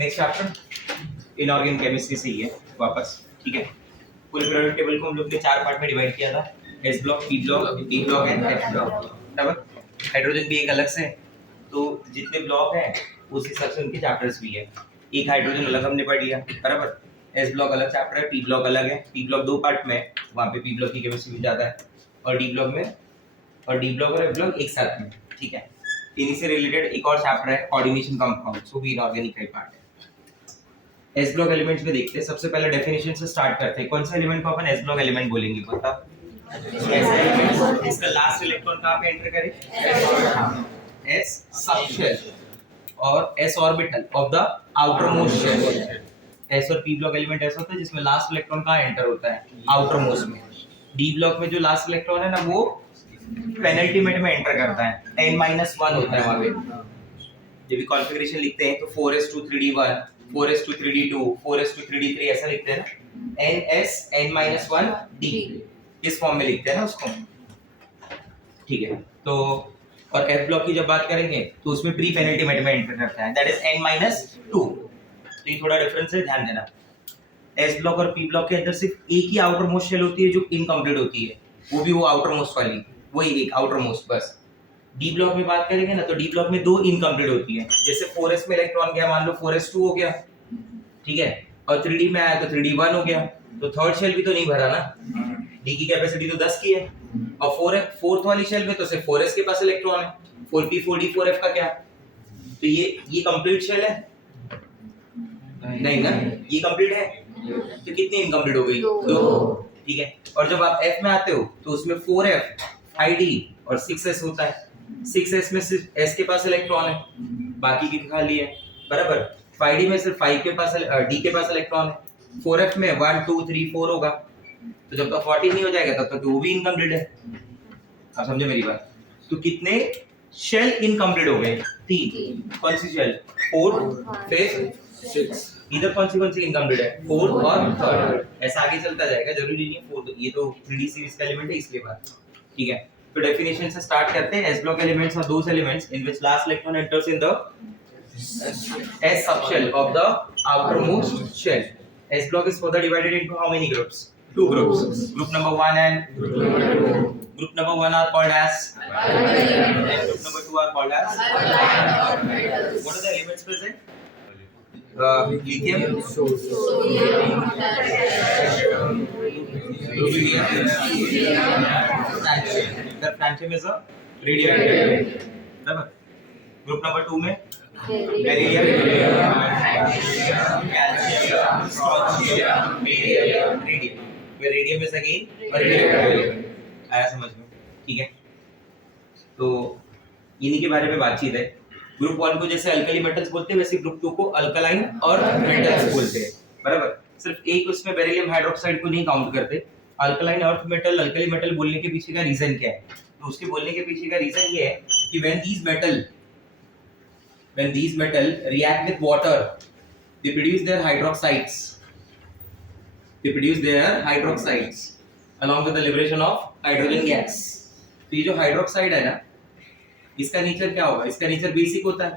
Next chapter inorganic chemistry से ही है वापस, ठीक है। पूरे पीरियोडिक टेबल को हम लोग ने 4 पार्ट में डिवाइड किया था, S block, P block, D block and F block, बराबर। हाइड्रोजन भी एक अलग से, तो जितने ब्लॉक हैं उस हिसाब से उनके चैप्टर्स भी है। एक हाइड्रोजन अलग हमने पढ़ लिया, बराबर। एस ब्लॉक अलग चैप्टर है, पी ब्लॉक अलग है। पी ब्लॉक 2 पार्ट में है, वहाँ पे पी ब्लॉक की केमिस्ट्री भी ज़्यादा है, और डी ब्लॉक में, और डी ब्लॉक और एफ ब्लॉक एक साथ में, ठीक है। इन्हीं से रिलेटेड एक और चैप्टर है कोऑर्डिनेशन कंपाउंड्स, वो भी इनऑर्गेनिक का पार्ट है। एस ब्लॉक एलिमेंट्स में देखते हैं, सबसे पहले डेफिनेशन से स्टार्ट करते हैं। कौन सा एलिमेंट को अपन एस ब्लॉक एलिमेंट बोलेंगे, बताओ। ऐसा एलिमेंट इसका लास्ट इलेक्ट्रॉन कहां पे एंटर करे, एस सबशेल और S orbital of the outermost shell. S और पी ब्लॉक एलिमेंट ऐसा होता है जिसमें लास्ट इलेक्ट्रॉन कहां एंटर होता है, आउटर मोस्ट में। डी ब्लॉक में जो लास्ट इलेक्ट्रॉन है ना, वो पेनल्टीमेट में एंटर करता है, n-1 होता है वहां पे। जब भी कॉन्फ़िगरेशन लिखते हैं तो 4s2 3d1, 4s2 3d2, 4s2 3d3 ऐसा लिखते हैं ना, ns n-1d, इस फॉर्म में लिखते हैं ना उसको, ठीक है। तो और एफ ब्लॉक की जब बात करेंगे तो उसमें प्री पेनल्टीमेट में एंटर करता है, दैट इज n-2। तो ये थोड़ा डिफरेंस है, ध्यान देना। एस ब्लॉक और पी ब्लॉक के अंदर सिर्फ एक ही आउटर मोस्ट शेल होती है जो इनकम्प्लीट होती है, वो भी वो आउटर मोस्ट वाली, वही एक आउटर मोस्ट बस। डी ब्लॉक में बात करेंगे ना, तो डी ब्लॉक में 2 इनकम्प्लीट होती है। जैसे 4s में इलेक्ट्रॉन गया, मान लो 4s2 हो गया, ठीक है, और 3d में आया तो 3d1 हो गया, तो थर्ड शेल भी तो नहीं भरा ना। डी की कैपेसिटी तो 10 की है, और फोर्थ वाली शेल में तो सिर्फ 4s के पास इलेक्ट्रॉन है, 4p 4d 4f का क्या, तो ये कंप्लीट शेल है नहीं ना, ये कंप्लीट है, तो कितनी इनकम्प्लीट हो गई, 2, ठीक है। और जब आप f में आते हो तो उसमें 4f 5d और 6s होता है। 6s में सिर्फ s के पास इलेक्ट्रॉन है, बाकी की खाली है, बराबर। 5d में सिर्फ 5 के पास d के पास इलेक्ट्रॉन है। 4f में 1 2 3 4 होगा, तो जब तक 14 नहीं हो जाएगा तब तक वो भी इनकम्प्लीट है। आप समझे मेरी बात। तो कितने शेल इनकम्प्लीट हो गए, 3। कौन सी शेल, 4 5 6। इधर कौन सी इनकम्प्लीट है, 4 और 3। ऐसा आगे चलता जाएगा, जरूरी नहीं है 4, ये तो 3d सीरीज का एलिमेंट है इसलिए बात, ठीक है। तो डेफिनेशन से स्टार्ट करते हैं। S block elements are those elements in which last electron enters in the S subshell of the outermost shell. S block is further divided into how many groups? 2 groups. Group number 1 and group number 1 are called as and group number 2 are called as. What are the elements present? Lithium, sodium, the francium is a radioactive. बराबर। Group number 2 में beryllium, calcium, strontium, beryllium, radium. where radium is again a radioactive element. आया समझ में, ठीक है। तो इन्हीं के बारे में बातचीत है। ग्रुप 1 को जैसे अल्कली मेटल्स बोलते हैं, वैसे ग्रुप 2 को अल्कलाइन और मेटल्स बोलते हैं, बराबर। सिर्फ एक उसमें बेरिलियम हाइड्रोक्साइड को नहीं काउंट करते। Alkaline earth metal, alkali metal बोलने के पीछे का रीजन क्या है, तो उसके बोलने के पीछे का रीजन ये है कि when these metal react with water, they produce their hydroxides along with the liberation of hydrogen gas. तो ये जो हाइड्रोक्साइड है ना, इसका नेचर क्या होगा, इसका नेचर बेसिक होता है।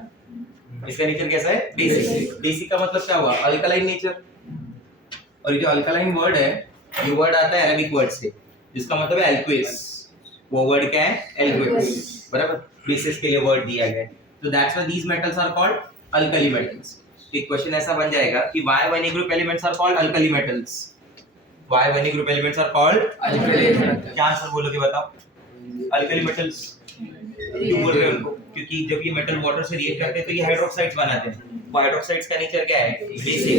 इसका नेचर कैसा है, बेसिक। बेसिक का मतलब क्या हुआ, अल्कलाइन नेचर। और ये जो अल्कलाइन वर्ड है, ये वर्ड आता है अरेबिक वर्ड से, जिसका मतलब है एल्क्विस। वो वर्ड क्या है, एल्क्विस, बराबर। बेसिस के लिए वर्ड दिया गया है। तो that's why these metals are called alkali metals. एक क्वेश्चन ऐसा बन जाएगा कि why one group elements are called alkali metals? Why one group elements are called alkali metals? क्या आंसर बोलोगे बताओ, alkali metals क्यों बोल रहे हो उनको, क्योंकि जब ये मेटल वाटर से रिएक्ट करते हैं तो ये हाइड्रोक्साइड्स बनाते हैं। वो हाइड्रोक्साइड्स का नेचर क्या है, basic,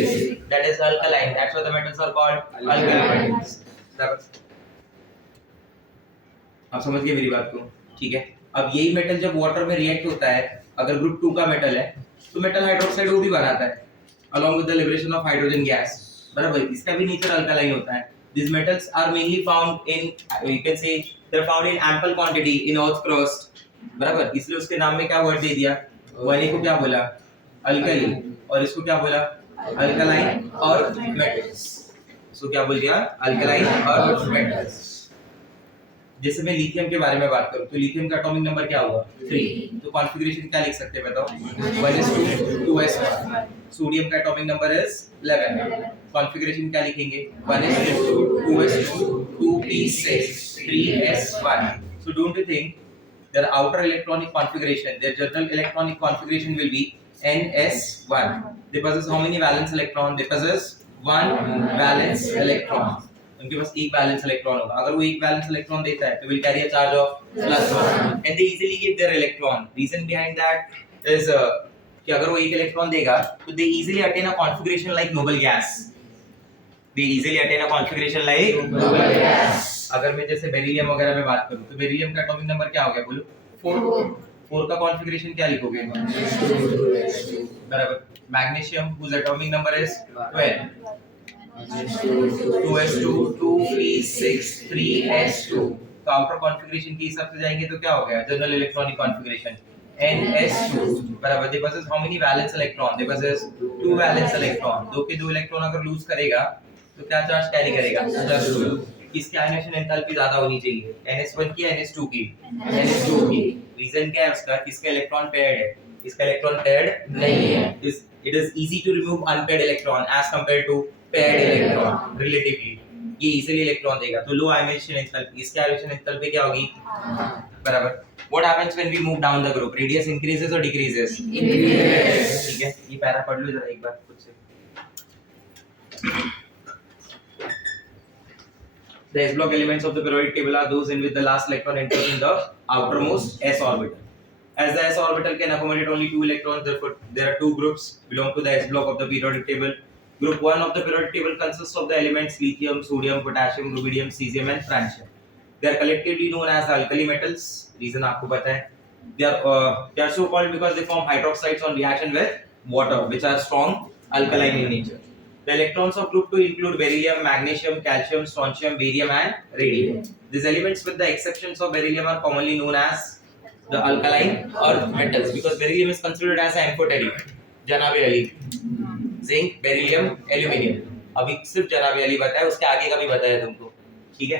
that is alkaline, that's why the metals are called alkali metals. आप समझ गए मेरी बात को, ठीक है। अब यही मेटल जब वाटर में रिएक्ट होता है, अगर ग्रुप 2 का मेटल है तो मेटल हाइड्रोक्साइड वो भी बनाता है along with the liberation of hydrogen gas, बराबर। इसका भी नेचर अल्कलाइन होता है। These metals are mainly found in, you can say they are found in ample quantity in earth crust, बराबर। इसलिए उसके नाम में क्या वर्ड दे दिया, वाले को क्या बोला, अल्कली, और इसको क्या बोला, अल्कलाइन और मेटल्स। इसको क्या बोल दिया, अल्कलाइन और मेटल्स। जैसे मैं लिथियम के बारे में बात करूं तो लिथियम का एटॉमिक नंबर क्या होगा 3, तो कॉन्फ़िगरेशन क्या लिख सकते हैं बताओ 1s2 2s1। सोडियम का एटॉमिक नंबर इज 11, कॉन्फ़िगरेशन क्या लिखेंगे 1s2 2s2 2p6 3s1। so don't you think their outer electronic configuration, their general electronic configuration will be ns1? they possess how many valence electron? they possess one valence electron। उनके पास एक valence electron होगा। अगर वो एक valence electron देता है तो will carry a charge of +1 and they easily give their electron. Reason behind that is कि अगर वो एक इलेक्ट्रॉन देगा तो they easily attain a configuration like noble gas. They easily attain a configuration like noble gas. अगर मैं जैसे beryllium वगैरह में बात करूं तो बेरिलियम का एटॉमिक नंबर क्या हो गया बोलो 4 का कॉन्फ़िगरेशन क्या लिखोगे बराबर। Magnesium whose atomic number is 12 2s2 2p6 3s2। तो आउटर कॉन्फ़िगरेशन के हिसाब से जाएंगे तो क्या हो गया जनरल इलेक्ट्रॉनिक कॉन्फ़िगरेशन ns2 बराबर। दे possess how many valence electron? they possess 2 valence electron। दो के दो इलेक्ट्रॉन अगर लूज करेगा तो क्या चार्ज कैरी करेगा +2। किसकी आयनेशन एंथैल्पी ज्यादा होनी चाहिए ns1 की ns2 की ns2 की। रीजन क्या है उसका किसका इलेक्ट्रॉन पेयर्ड है इसका इलेक्ट्रॉन पेयर्ड नहीं है। it is easy to remove unpaired electron as compared to paired electron relatively। ये इजीली इलेक्ट्रॉन देगा तो लो आयनेशन एंथैल्पी इसकी आयनेशन एंथैल्पी क्या होगी बराबर। what happens when we move down the group? radius increases or decreases? increases। ठीक है ये पैरा पढ़ लो जरा एक बार खुद से। The s block elements of the periodic table are those in which the last electron enters in the outermost s orbital. As the s orbital can accommodate only 2 electrons, therefore there are 2 groups belong to the s block of the periodic table. Group 1 of the periodic table consists of the elements lithium, sodium, potassium, rubidium, cesium and francium. They are collectively known as alkali metals। Reason आपको पता है। They are so called because they form hydroxides on reaction with water, which are strong alkaline in nature. The electrons of group 2 include beryllium, magnesium, calcium, strontium, barium and radium. These elements with the exceptions of beryllium are commonly known as the alkaline earth metals because beryllium is considered as an important element। जनाबे Ali zinc beryllium aluminium अभी सिर्फ जनाबे अली बताया उसके आगे का भी बताया तुमको ठीक है।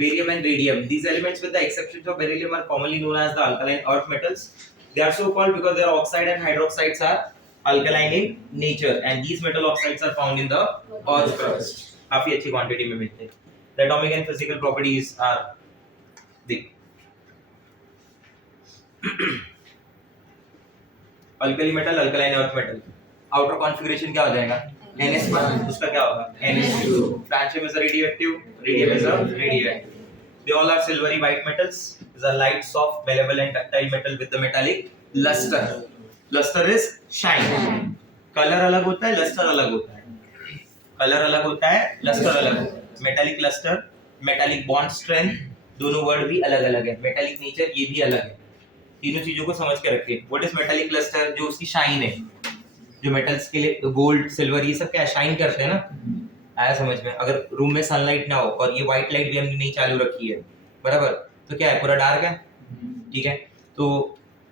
barium and radium, these elements with the exceptions of beryllium are commonly known as the alkaline earth metals। they are so called because their oxide and hydroxides are alkaline in nature and these metal oxides are found in the earth crust। काफी अच्छी quantity में मिलते हैं। the atomic and physical properties are the alkali metal alkaline earth metal outer configuration क्या हो जाएगा ns1 उसका क्या होगा ns2। Francium is a radioactive radium is a radioactive. they all are silvery white metals is a light soft malleable and ductile metal with the metallic luster। luster is shine। Colour अलग होता है lustre अलग होता है। Colour अलग होता है lustre अलग होता है। Metallic lustre metallic bond strength दोनों वर्ड भी अलग अलग है। मेटालिक नेचर ये भी अलग है। तीनों चीजों को समझ के रखिए। व्हाट इज मेटालिक लस्टर जो उसकी शाइन है जो मेटल्स के लिए गोल्ड सिल्वर ये सब क्या शाइन करते हैं ना आया समझ में। अगर रूम में सनलाइट ना हो और ये व्हाइट लाइट भी हमने नहीं चालू रखी है बराबर तो क्या है पूरा डार्क है ठीक है। तो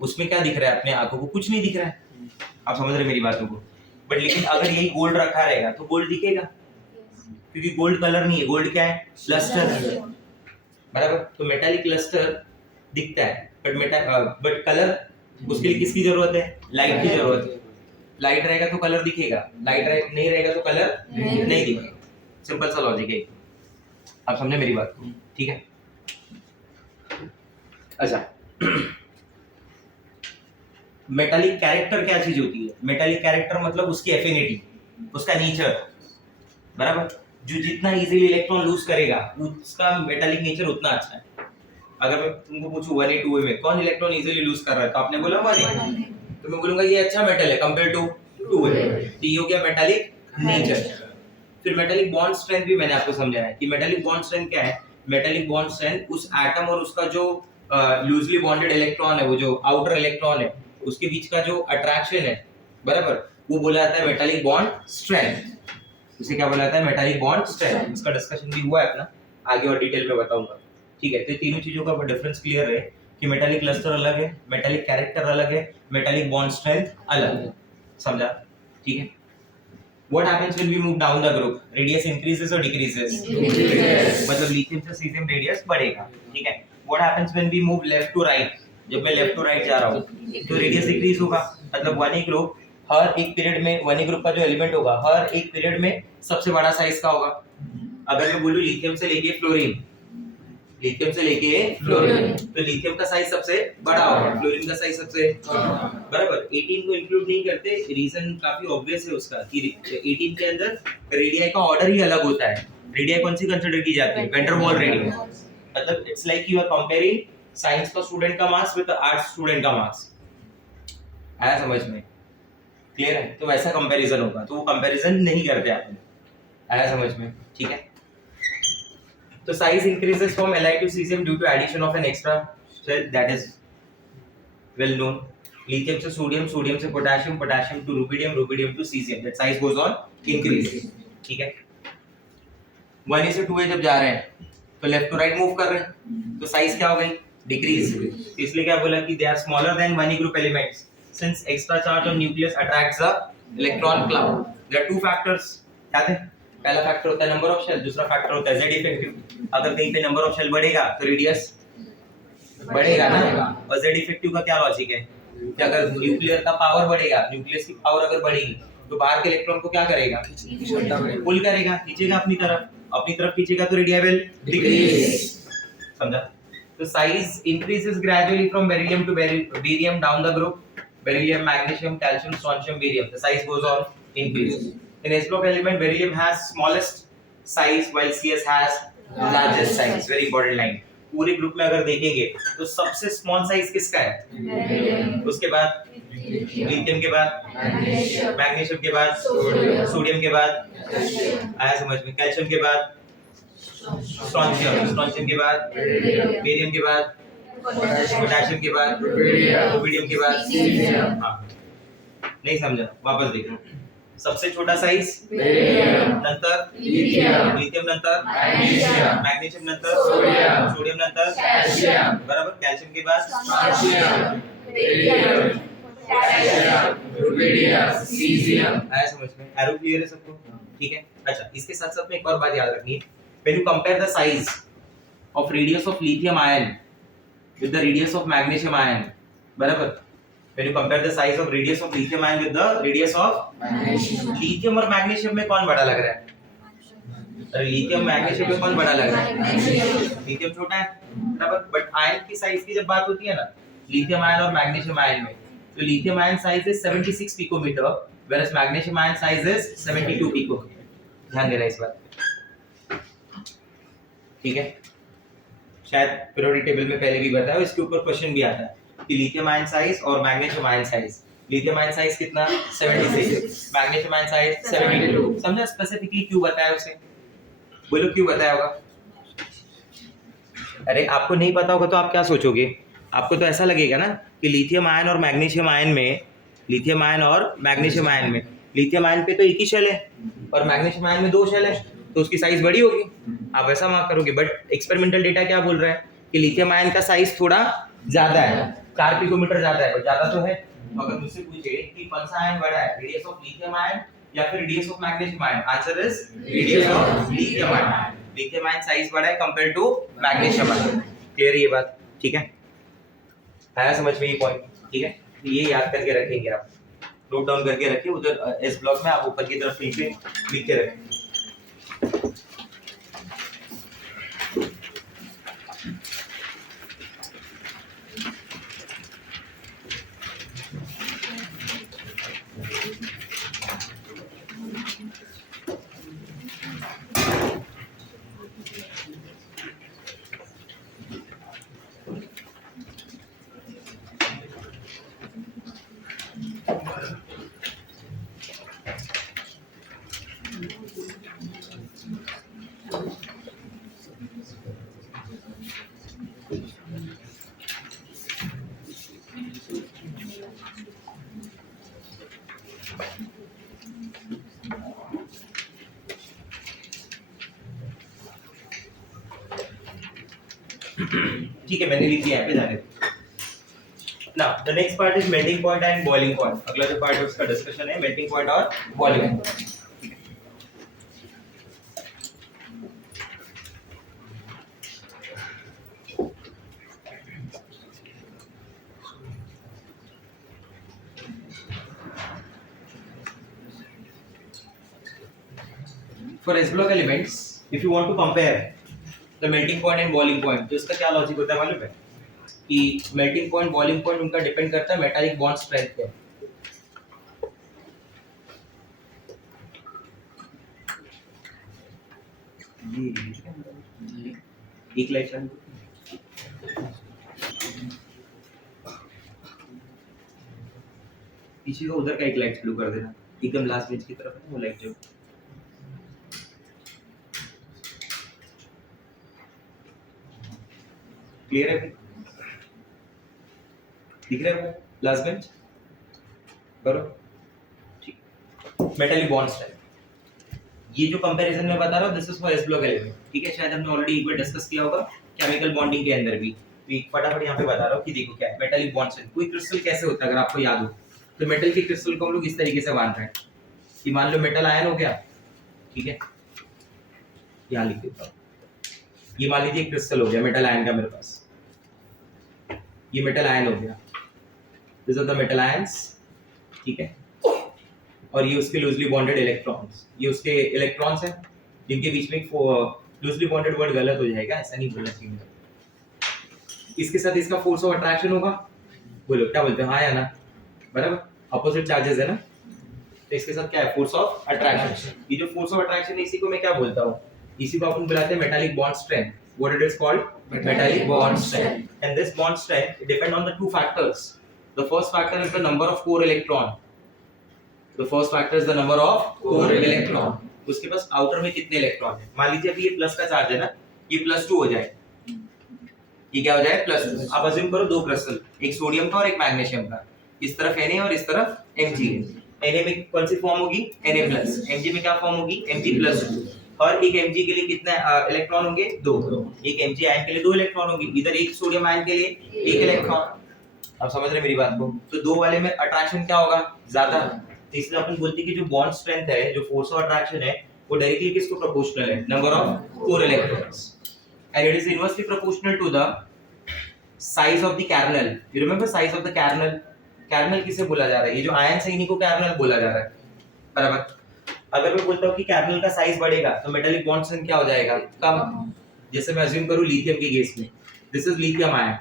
उसमें क्या दिख रहा है अपने आंखों को कुछ नहीं दिख रहा है। आप समझ रहे मेरी बातों को। बट लेकिन अगर यही गोल्ड रखा रहेगा तो गोल्ड दिखेगा क्योंकि गोल्ड कलर नहीं है गोल्ड क्या है लस्टर है बराबर। तो मेटालिक लस्टर दिखता है बट कलर उसके लिए किसकी जरूरत है लाइट की जरूरत है। लाइट रहेगा तो कलर दिखेगा लाइट नहीं रहेगा तो कलर नहीं दिखेगा। सिंपल सा लॉजिक है। आप समझे मेरी बात ठीक है। अच्छा मेटालिक कैरेक्टर क्या चीज होती है मेटालिक कैरेक्टर मतलब उसकी एफिनिटी उसका नेचर बराबर। जो जितना इजीली इलेक्ट्रॉन लूज करेगा उसका मेटालिक नेचर उतना अच्छा है। अगर मैं तुमको पूछूं 1A 2A में कौन इलेक्ट्रॉन इजीली लूज कर रहा है तो आपने बोला 1A तो मैं बोलूंगा ये अच्छा मेटल है कंपेयर टू 2A। तो ये हो गया मेटालिक नेचर। फिर मेटालिक बॉन्ड स्ट्रेंथ भी मैंने आपको समझाया कि मेटालिक बॉन्ड स्ट्रेंथ क्या है। मेटालिक बॉन्ड स्ट्रेंथ उस एटम और उसका जो लूजली बॉन्डेड इलेक्ट्रॉन है वो जो आउटर इलेक्ट्रॉन है उसके बीच का जो अट्रैक्शन है बराबर वो बोला जाता है मेटालिक बॉन्ड स्ट्रेंथ। उसे क्या बोला जाता है मेटालिक बॉन्ड स्ट्रेंथ। इसका डिस्कशन भी हुआ है अपना आगे और डिटेल में बताऊंगा ठीक है। तो तीनों चीजों का डिफरेंस क्लियर है कि मेटालिक लस्टर अलग है मेटालिक कैरेक्टर अलग है मेटालिक बॉन्ड स्ट्रेंथ अलग है। समझा ठीक है। What happens when we move down the group? Radius increases or decreases? मतलब lithium से cesium radius बढ़ेगा, ठीक है? What happens when we move left to right? जब मैं left to right जा रहा हूँ, तो radius decrease होगा, मतलब 1A group हर एक पीरियड में 1A ग्रुप का जो एलिमेंट होगा हर एक पीरियड में सबसे बड़ा साइज का होगा। अगर मैं बोलूं लिथियम से लेके फ्लोरीन, लिथियम से लेके फ्लोरीन, तो लिथियम का साइज सबसे बड़ा होगा, फ्लोरीन का साइज सबसे बराबर। 18 को इंक्लूड नहीं करते, रीजन काफी ऑब्वियस है उसका कि 18 के अंदर रेडियाई का ऑर्डर ही अलग होता है। रेडियाई कौन सी कंसीडर की जाती है? Van der Waals radii. मतलब it's like you are comparing science का स्टूडेंट का मार्क्स विद आर्ट्स स्टूडेंट का मार्क्स। आया समझ में? क्लियर है? तो वैसा कंपैरिजन होगा, तो वो कंपैरिजन नहीं करते आप। आया समझ में? ठीक है। So size increases from Li to cesium due to addition of an extra cell, that is well known. Lithium to sodium, sodium to potassium, potassium to rubidium, rubidium to cesium. That size goes on increase. ठीक है। 1A से 2A जब जा रहे हैं तो left to right move कर रहे हैं, तो साइज क्या हो गई? डिक्रीज। इसलिए क्या बोला कि they are smaller than 1A group elements since extra charge on nucleus attracts the electron cloud. There are two factors. क्या थे? पहला फैक्टर होता है नंबर ऑफ शेल, दूसरा फैक्टर होता है Z इफेक्टिव। अगर कहीं पे नंबर ऑफ शेल बढ़ेगा तो रेडियस बढ़ेगा ना, और Z इफेक्टिव का क्या लॉजिक है कि अगर न्यूक्लियर का पावर बढ़ेगा, न्यूक्लियस की पावर अगर बढ़ेगी तो बाहर के इलेक्ट्रॉन को क्या करेगा? पुल करेगा, खींचेगा अपनी तरफ खींचेगा, तो रेडियस विल डिक्रीज। समझा? तो size increases gradually from beryllium to barium down the group, beryllium, magnesium, calcium, strontium, barium, the size goes on increase. In S block element, beryllium has smallest size while CS has largest size. Very important line. पूरे group में अगर देखेंगे तो सबसे small size किसका है? उसके बाद लिथियम के बाद मैग्नीशियम के बाद सोडियम के बाद, आया समझ में? कैल्शियम के बाद स्ट्रोंशियम के बाद बेरियम के बाद पोटेशियम के बाद रुबिडियम के बाद। हाँ, नहीं समझा? वापस देखो। सबसे छोटा साइज नंतर लिथियम नंतर मैग्नीशियम नंतर सोडियम नंतर बराबर, कैल्शियम के बाद आया समझ में? एरो क्लियर है सबको? ठीक है। अच्छा, इसके साथ साथ में एक और बात याद रखनी है, when you compare the size of radius of lithium ion with the radius of magnesium ion, बराबर, when you compare the size of radius of lithium ion with the radius of magnesium, lithium और magnesium में कौन बड़ा लग रहा है? अरे lithium magnesium में कौन बड़ा लग रहा है? lithium छोटा है, बराबर, बट आयन की साइज की जब बात होती है ना, lithium ion और magnesium ion में, तो lithium ion size is 76 picometer whereas magnesium ion size is 72 picometer. ध्यान देना इस बात, ठीक है? शायद पीरियोडिक टेबल में पहले भी बताया, इसके ऊपर क्वेश्चन भी आता है कि लिथियम आयन साइज और magnesium ion size. Lithium ion size कितना? 76, मैग्नीशियम आयन साइज 72। समझा स्पेसिफिकली क्यों बताया उसे? बोलो क्यों बताया होगा? अरे आपको नहीं पता होगा तो आप क्या सोचोगे? आपको तो ऐसा लगेगा ना कि लिथियम आयन और मैग्नीशियम आयन में, लिथियम आयन और मैग्नीशियम आयन में, लिथियम आयन पे तो एक ही शेल है और मैग्नीशियम आयन में 2 शेल है, तो उसकी साइज बड़ी होगी, आप ऐसा मार्क करोगे। बट एक्सपेरिमेंटल डेटा क्या बोल रहा है कि लिथियम आयन का साइज थोड़ा ज्यादा है, 4 पिकोमीटर ज्यादा है, ज्यादा तो है। तो अगर मुझसे पूछे कि कौन सा आयन बड़ा है, रेडियस ऑफ लिथियम आयन या फिर radius of magnesium ion, answer is radius of lithium ion. Lithium ion size बड़ा है compare to magnesium ion. Clear है ये बात? ठीक है, आया समझ में ये पॉइंट? ठीक है, तो ये याद करके रखेंगे आप, नोट डाउन करके रखिए, उधर इस ब्लॉक में आप ऊपर की तरफ नीचे लिख के रखें। ठीक है, मैंने लिख दिया यहाँ पे, जाने दो। Now the next part is melting point and boiling point। अगला जो पार्ट है उसका डिस्कशन है मेल्टिंग पॉइंट और boiling point. For S block elements, if you want to compare the melting point and boiling point, तो इसका क्या logic होता है मालूम है? कि melting point, boiling point उनका डिपेंड करता है मेटालिक बॉन्ड स्ट्रेंथ पे। एक लाइट चालू पीछे का उधर का एक लाइट चालू कर देना, एकदम लास्ट बेंच की तरफ है वो लाइट जो क्लियर है, दिख रहा है लास्ट बेंच करो ठीक। मेटालिक बॉन्ड स्ट्रेंथ, ये जो कंपैरिजन मैं बता रहा हूँ this is for S block element, ठीक है। शायद हमने ऑलरेडी एक बार डिस्कस किया होगा केमिकल बॉन्डिंग के अंदर भी, तो एक फटाफट यहाँ पे बता रहा हूँ कि देखो क्या है मेटालिक बॉन्ड स्ट्रेंथ। कोई क्रिस्टल कैसे होता है अगर आपको याद हो, तो मेटल के क्रिस्टल को हम लोग इस तरीके से बांध रहे हैं कि मान लो मेटल आयन हो गया, ठीक है, यहाँ लिख देता हूँ, ये मान लीजिए क्रिस्टल हो गया मेटल आयन का मेरे पास, ये मेटल आयन हो गया, this are the metal ions, ठीक है, और ये उसके लूजली बॉन्डेड इलेक्ट्रॉन्स, ये उसके इलेक्ट्रॉन्स हैं जिनके बीच में लूजली बॉन्डेड वर्ड गलत हो जाएगा, ऐसा नहीं बोलना चाहिए। इसके साथ इसका फोर्स ऑफ अट्रैक्शन होगा, बोलो क्या बोलते हैं, हाँ या ना, बराबर, अपोजिट चार्जेस है ना, तो इसके साथ क्या है फोर्स ऑफ अट्रैक्शन। ये जो फोर्स ऑफ अट्रैक्शन है इसी को मैं क्या बोलता हूँ, इसी को अपन बुलाते हैं metallic bond strength. What it is called, metallic bond strength. And this bond strength depend on the two factors. The first factor is the number of core electron, the first factor is the number of core electron, उसके पास outer में कितने electron है। मान लीजिए अभी ये plus का charge है ना, ये +2 हो जाए, ये क्या हो जाए +2। आप अज्यूम करो दो क्रिस्टल, एक सोडियम का और एक मैग्नीशियम का, इस तरफ Na और इस तरफ Mg है। Na में कौन सी फॉर्म होगी, Na+, Mg में क्या फॉर्म होगी, Mg+2, और एक Mg के लिए कितने इलेक्ट्रॉन होंगे, 2। एक Mg आयन के लिए 2 इलेक्ट्रॉन होंगे, इधर एक सोडियम आयन के लिए 1 इलेक्ट्रॉन। आप समझ रहे मेरी बात को, तो दो वाले में अट्रैक्शन क्या होगा, ज्यादा, तो इसलिए अपन बोलते हैं कि जो बॉन्ड स्ट्रेंथ है, जो फोर्स ऑफ अट्रैक्शन है, वो डायरेक्टली किसको प्रोपोर्शनल है, number of core electrons, and it is inversely proportional to the size of the kernel. You remember size of the kernel, kernel किसे बोला जा रहा है, ये जो आयन है इन्हीं को कैर्नल बोला जा रहा है, बराबर। अगर मैं बोलता हूँ कि कैर्नल का साइज बढ़ेगा तो मेटालिक बॉन्ड स्ट्रेंथ क्या हो जाएगा, कम। जैसे मैं अज्यूम करूँ लिथियम के केस में, दिस इज लिथियम आयन,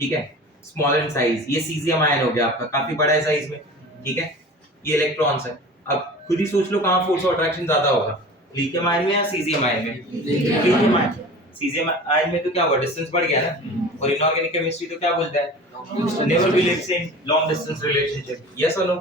ठीक है, स्मॉल इन साइज, ये सीजियम आयन हो गया आपका, काफी बड़ा है साइज में, ठीक है, ये इलेक्ट्रॉन्स है। अब खुद ही सोच लो कहाँ फोर्स ऑफ अट्रैक्शन ज्यादा होगा, लिथियम आयन में या सीजियम आयन में, लिथियम आयन। सीजियम आयन में तो क्या हुआ, डिस्टेंस बढ़ गया ना, और इनऑर्गेनिक केमिस्ट्री तो क्या बोलता है, never be lives in long distance relationship, yes और नो।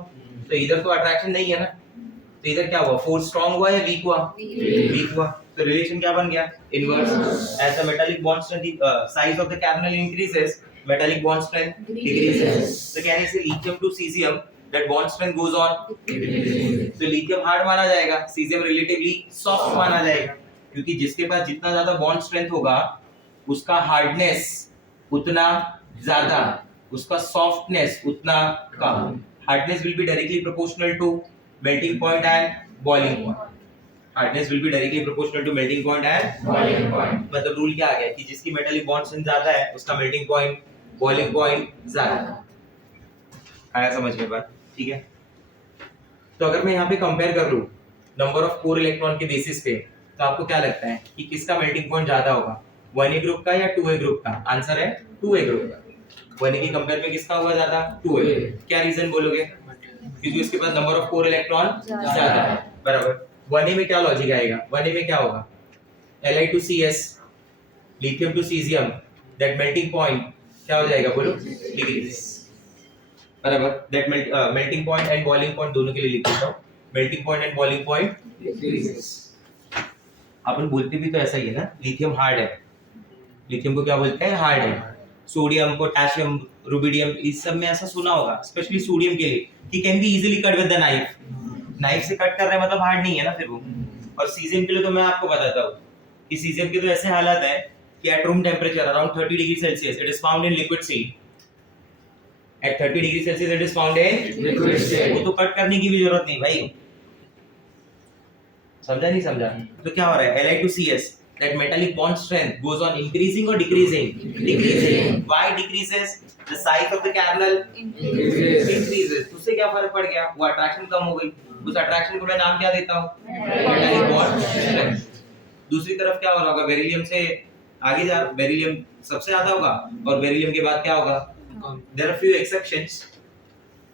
तो इधर तो अट्रैक्शन नहीं है ना, तो इधर क्या हुआ, फोर्स स्ट्रांग हुआ या वीक हुआ, वीक हुआ, तो रिलेशन क्या बन गया, inverse. As the metallic bond strength size of the kernel increases, metallic bond strength decreases. तो कहने से lithium to caesium that bond strength goes on, तो लिथियम हार्ड माना जाएगा, सीजियम रिलेटिवली सॉफ्ट माना जाएगा, क्योंकि जिसके पास जितना ज्यादा बॉन्ड स्ट्रेंथ होगा उसका हार्डनेस उतना ज्यादा, उसका सॉफ्टनेस उतना कम। Hardness will be directly proportional to melting point and boiling point, hardness will be directly proportional to melting point and boiling point. मतलब रूल क्या आ गया कि जिसकी मेटालिक बॉन्ड स्ट्रेंथ ज्यादा है उसका मेल्टिंग पॉइंट बॉइलिंग पॉइंट ज्यादा। आया समझ में बात, ठीक है। तो अगर मैं यहाँ पे कंपेयर कर लूं नंबर ऑफ कोर इलेक्ट्रॉन के बेसिस पे, तो आपको क्या लगता है कि किसका मेल्टिंग पॉइंट ज्यादा होगा, 1A ग्रुप का या 2A ग्रुप का? आंसर है 2A ग्रुप का। 1A के कंपेयर में किसका होगा ज्यादा, 2A। क्या रीजन बोलोगे, क्योंकि उसके पास नंबर ऑफ कोर इलेक्ट्रॉन ज्यादा है, बराबर। 1A में क्या लॉजिक आएगा, 1A में क्या होगा, Li2CS lithium to caesium, that melting point क्या हो जाएगा, बोलो, डिक्रीज, बराबर। That melting point and boiling point दोनों के लिए लिख देता हूं, melting point and boiling point decreases. अपन बोलते भी तो ऐसा ही है ना, लिथियम हार्ड है, लिथियम को क्या बोलते हैं, हार्ड है। सोडियम, पोटेशियम, रुबिडियम, इस सब में ऐसा सुना होगा, स्पेशली सोडियम के लिए कि can be easily cut with the knife, knife से कट कर रहे हैं मतलब हार्ड नहीं है ना फिर वो। और सीजियम के लिए तो मैं आपको बताता हूँ कि सीजियम के तो ऐसे हालात है कि at room temperature around 30 degree Celsius it is found in liquid state, at 30 degree Celsius it is found in liquid state. वो तो कट करने की भी जरूरत नहीं भाई, समझा नहीं समझा। तो क्या हो रहा है, Li2CS that metallic bond strength goes on increasing or decreasing, decreasing. Why decreases? The size of the kernel increases. उससे क्या फर्क पड़ गया, वो अट्रैक्शन कम हो गई, उस अट्रैक्शन को मैं नाम क्या देता हूँ, मेटालिक बॉन्ड स्ट्रेंथ। दूसरी तरफ क्या होगा, बेरिलियम से आगे जा, बेरिलियम सबसे ज्यादा होगा और बेरिलियम के बाद क्या होगा, देयर आर फ्यू एक्सेप्शंस।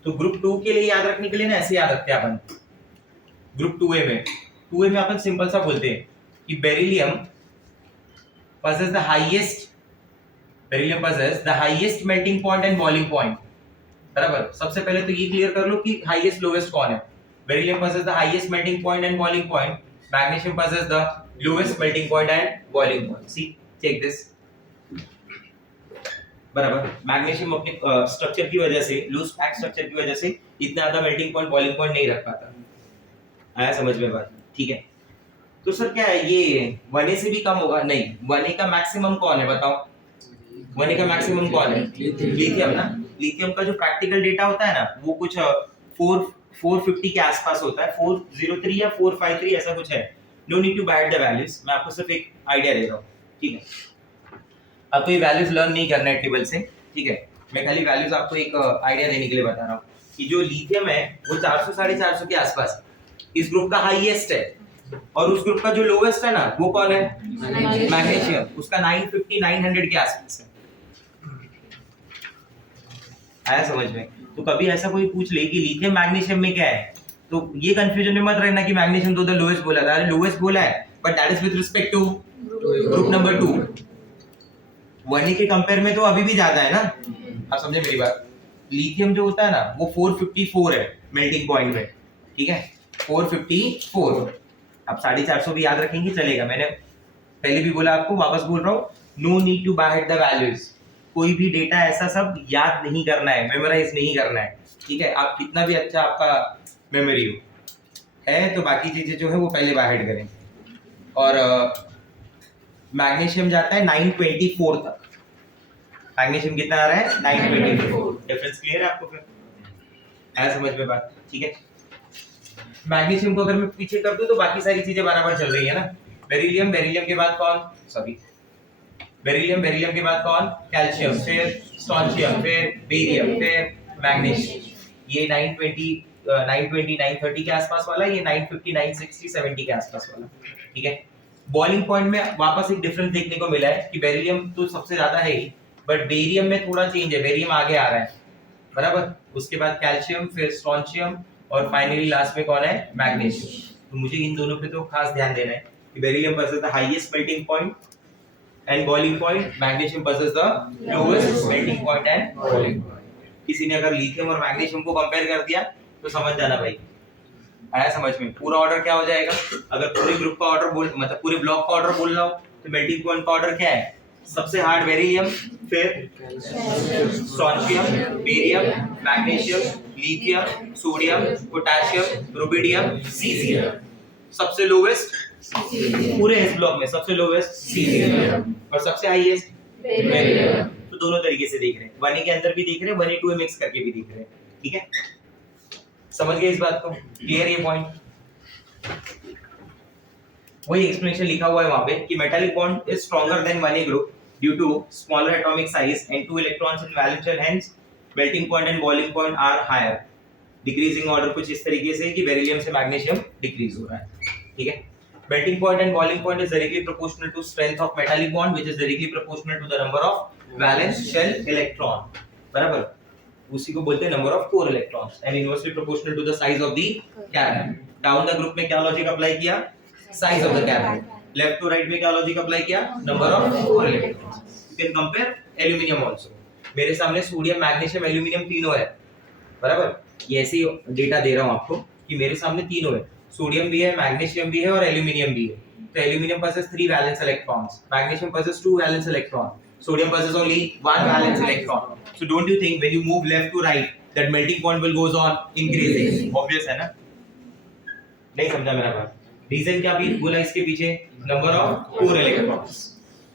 तो ग्रुप 2 के लिए याद रखने के लिए ना ऐसे याद रखते हैं अपन, ग्रुप 2A में अपन सिंपल सा बोलते हैं कि beryllium possess the highest melting point and boiling point, बराबर। सबसे पहले तो ये क्लियर कर लो कि हाईएस्ट लोएस्ट कौन है। Beryllium possess the highest melting point and boiling point, magnesium possess the lowest melting point and boiling point। see, check this, बराबर। मैग्नीशियम अपने स्ट्रक्चर की वजह से, लूज पैक स्ट्रक्चर की वजह से इतना ज्यादा मेल्टिंग पॉइंट बॉइलिंग पॉइंट नहीं रख पाता। आया समझ में बात, ठीक है। तो सर क्या है ये 1A से भी कम होगा, नहीं, 1A का मैक्सिमम कौन है बताओ, 1A का मैक्सिमम कौन है, लिथियम ना। लिथियम का जो प्रैक्टिकल डेटा होता है ना वो कुछ 450 के आसपास होता है, 403 या 453 ऐसा कुछ है। No need to bad the values, मैं आपको सिर्फ एक आइडिया दे रहा हूँ, ठीक है। आपको ये वैल्यूज लर्न नहीं करना है टेबल से, ठीक है। मैं खाली वैल्यूज आपको एक आइडिया देने के लिए बता रहा हूँ कि जो लिथियम है वो 400 450 के आसपास इस ग्रुप का हाईएस्ट है, और उस ग्रुप का जो लोवेस्ट है ना वो कौन है, मैग्नीशियम, उसका 950 900 के आसपास है। आया समझ में। तो कभी ऐसा कोई पूछ ले कि लिथियम मैग्नीशियम में क्या है, तो ये कंफ्यूजन में मत रहना कि मैग्नीशियम तो द लोएस्ट बोला था, अरे लोएस्ट बोला है but that is with respect to group number 2। 1A के कंपेयर में तो अभी भी ज्यादा है ना, आप समझे मेरी बात। लिथियम जो होता है ना वो 454 है मेल्टिंग पॉइंट में, ठीक है, 454। अब 450 भी याद रखेंगे चलेगा, मैंने पहले भी बोला आपको, वापस बोल रहा हूँ, no need to by heart the values. कोई भी डेटा ऐसा सब याद नहीं करना है, मेमोराइज नहीं करना है, ठीक है। आप कितना भी अच्छा आपका मेमोरी है तो बाकी चीजें जो है वो पहले बाय हेड करें। और मैग्नीशियम जाता है 924 तक, मैग्नीशियम कितना आ रहा है 924। डिफरेंस क्लियर है आपको, फिर आया समझ में बात, ठीक है। मैग्नीशियम को अगर मैं पीछे कर दूं तो बाकी सारी चीजें बराबर चल रही है ना। बेरिलियम के बाद कौन, सॉरी, बेरिलियम के बाद कौन, कैल्शियम, फिर स्ट्रोंशियम, फिर बेरियम, फिर मैग्नीशियम। ये 920 930 के आसपास वाला, ये 950 960 70 के आसपास वाला, ठीक है। बॉइलिंग पॉइंट में वापस एक डिफरेंस देखने को मिला है कि बेरिलियम तो सबसे ज्यादा है ही, बट बेरियम में थोड़ा चेंज है, बेरियम आगे आ रहा है, बराबर। उसके बाद कैल्शियम, फिर स्ट्रोंशियम और फाइनली लास्ट में कौन है, मैग्नीशियम। तो मुझे इन दोनों पे तो खास ध्यान देना है कि beryllium possesses the highest melting point and boiling point, magnesium possesses the lowest melting point and boiling point। किसी ने अगर लिथियम और मैग्नीशियम को कंपेयर कर दिया तो समझ जाना भाई, आया समझ में। पूरा ऑर्डर क्या हो जाएगा, अगर पूरे ग्रुप का ऑर्डर बोल, मतलब पूरे ब्लॉक का ऑर्डर बोल रहा हूं तो मेल्टिंग पॉइंट का ऑर्डर क्या है, सबसे हार्ड बेरिलियम, फिर strontium, barium, magnesium, lithium, sodium, potassium, rubidium, caesium. सबसे लोवेस्ट पूरे इस ब्लॉक में सबसे लोवेस्ट सीजियम और सबसे हाईएस्ट बेरिलियम। तो दोनों तरीके से देख रहे हैं, 1A के अंदर भी देख रहे हैं, 1A 2A मिक्स करके भी देख रहे हैं, ठीक है। समझ गए इस बात को, क्लियर ये पॉइंट। वही एक्सप्लेनेशन लिखा हुआ है वहां पे कि metallic bond is stronger than 1A group due to smaller atomic size and 2 electrons in valence shell, hence melting point and boiling point are higher. Decreasing order कुछ इस तरीके से कि बेरिलियम से मैग्नीशियम डिक्रीज हो रहा है, ठीक है। Melting point and boiling point is directly proportional to strength of metallic bond, which is directly proportional to the number of valence shell electron, बराबर। उसी को बोलते हैं number of core electrons, and inversely proportional to the size of the carbon। Down the group में क्या logic apply किया, size of the carbon। Left to right में क्या लॉजिक अप्लाई किया, number of core electrons। You can compare aluminium also। मेरे सामने sodium, magnesium, aluminium तीनों है, बराबर। ये ऐसे डेटा दे रहा हूँ आपको कि मेरे सामने तीनों है, सोडियम भी है, मैग्नीशियम भी है और एल्यूमिनियम भी है। तो aluminium possesses 3 valence electrons, magnesium possesses 2 valence electron, sodium possesses only 1 valence electron। So don't you think when you move left to right that melting point will goes on increasing? Obvious है ना, नहीं समझा मेरा बात। Reason क्या भी बोला इसके पीछे, number of core electrons.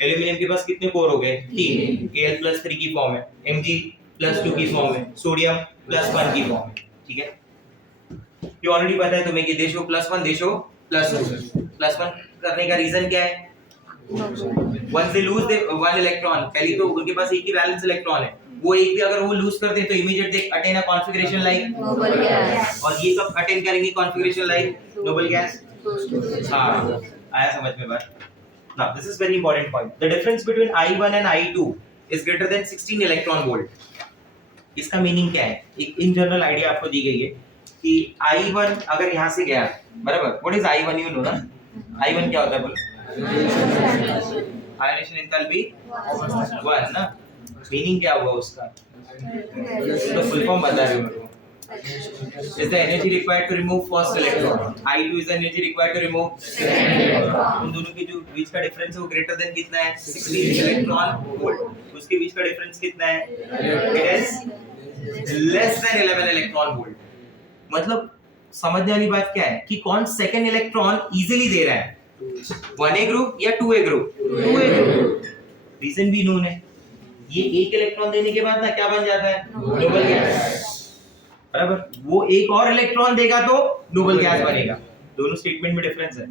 Aluminium के पास कितने कोर हो गए, 3, Al+3 की फॉर्म है, Mg+2 की फॉर्म है, सोडियम +1 की फॉर्म है, ठीक है। ये ऑलरेडी पता है तुम्हें कि देशो +1 देशो +2। +1 करने का रीजन क्या है, once they lose the 1 electron, पहले तो उनके पास एक ही वैलेंस इलेक्ट्रॉन है, वो एक भी अगर वो लूज कर दे तो immediate they attain a configuration like noble gas. और ये कब अटेन करेंगे कॉन्फिगरेशन लाइक नोबल गैस। हाँ आया समझ में बात। Now this is very important point. The difference between I1 and I2 is greater than 16 electron volt. इसका मीनिंग क्या है? एक इन जनरल आइडिया आपको दी गई है कि I1 अगर यहाँ से गया बराबर, what is I1 you know ना? I1 क्या होता है बोलो? आयनेशन एंथैल्पी 1 ना। मीनिंग क्या हुआ उसका? तो फुल फॉर्म बता रहे हो मेरे को। Is the energy required to remove first electron? I2 is the energy required to remove second electron. उन दोनों के जो बीच का डिफरेंस है वो ग्रेटर देन कितना है? 16 इलेक्ट्रॉन वोल्ट। उसके बीच का डिफरेंस कितना है? It is less than 11 electron volt. मतलब समझने वाली बात क्या है कि कौन सेकंड इलेक्ट्रॉन इजीली दे रहा है, 1A ग्रुप या 2A group? 2A group. Reason भी नोन है। ये एक इलेक्ट्रॉन देने के बाद ना क्या बन जाता है? नोबल गैस बराबर। वो एक और इलेक्ट्रॉन देगा तो नोबल गैस बनेगा। दोनों स्टेटमेंट में डिफरेंस है।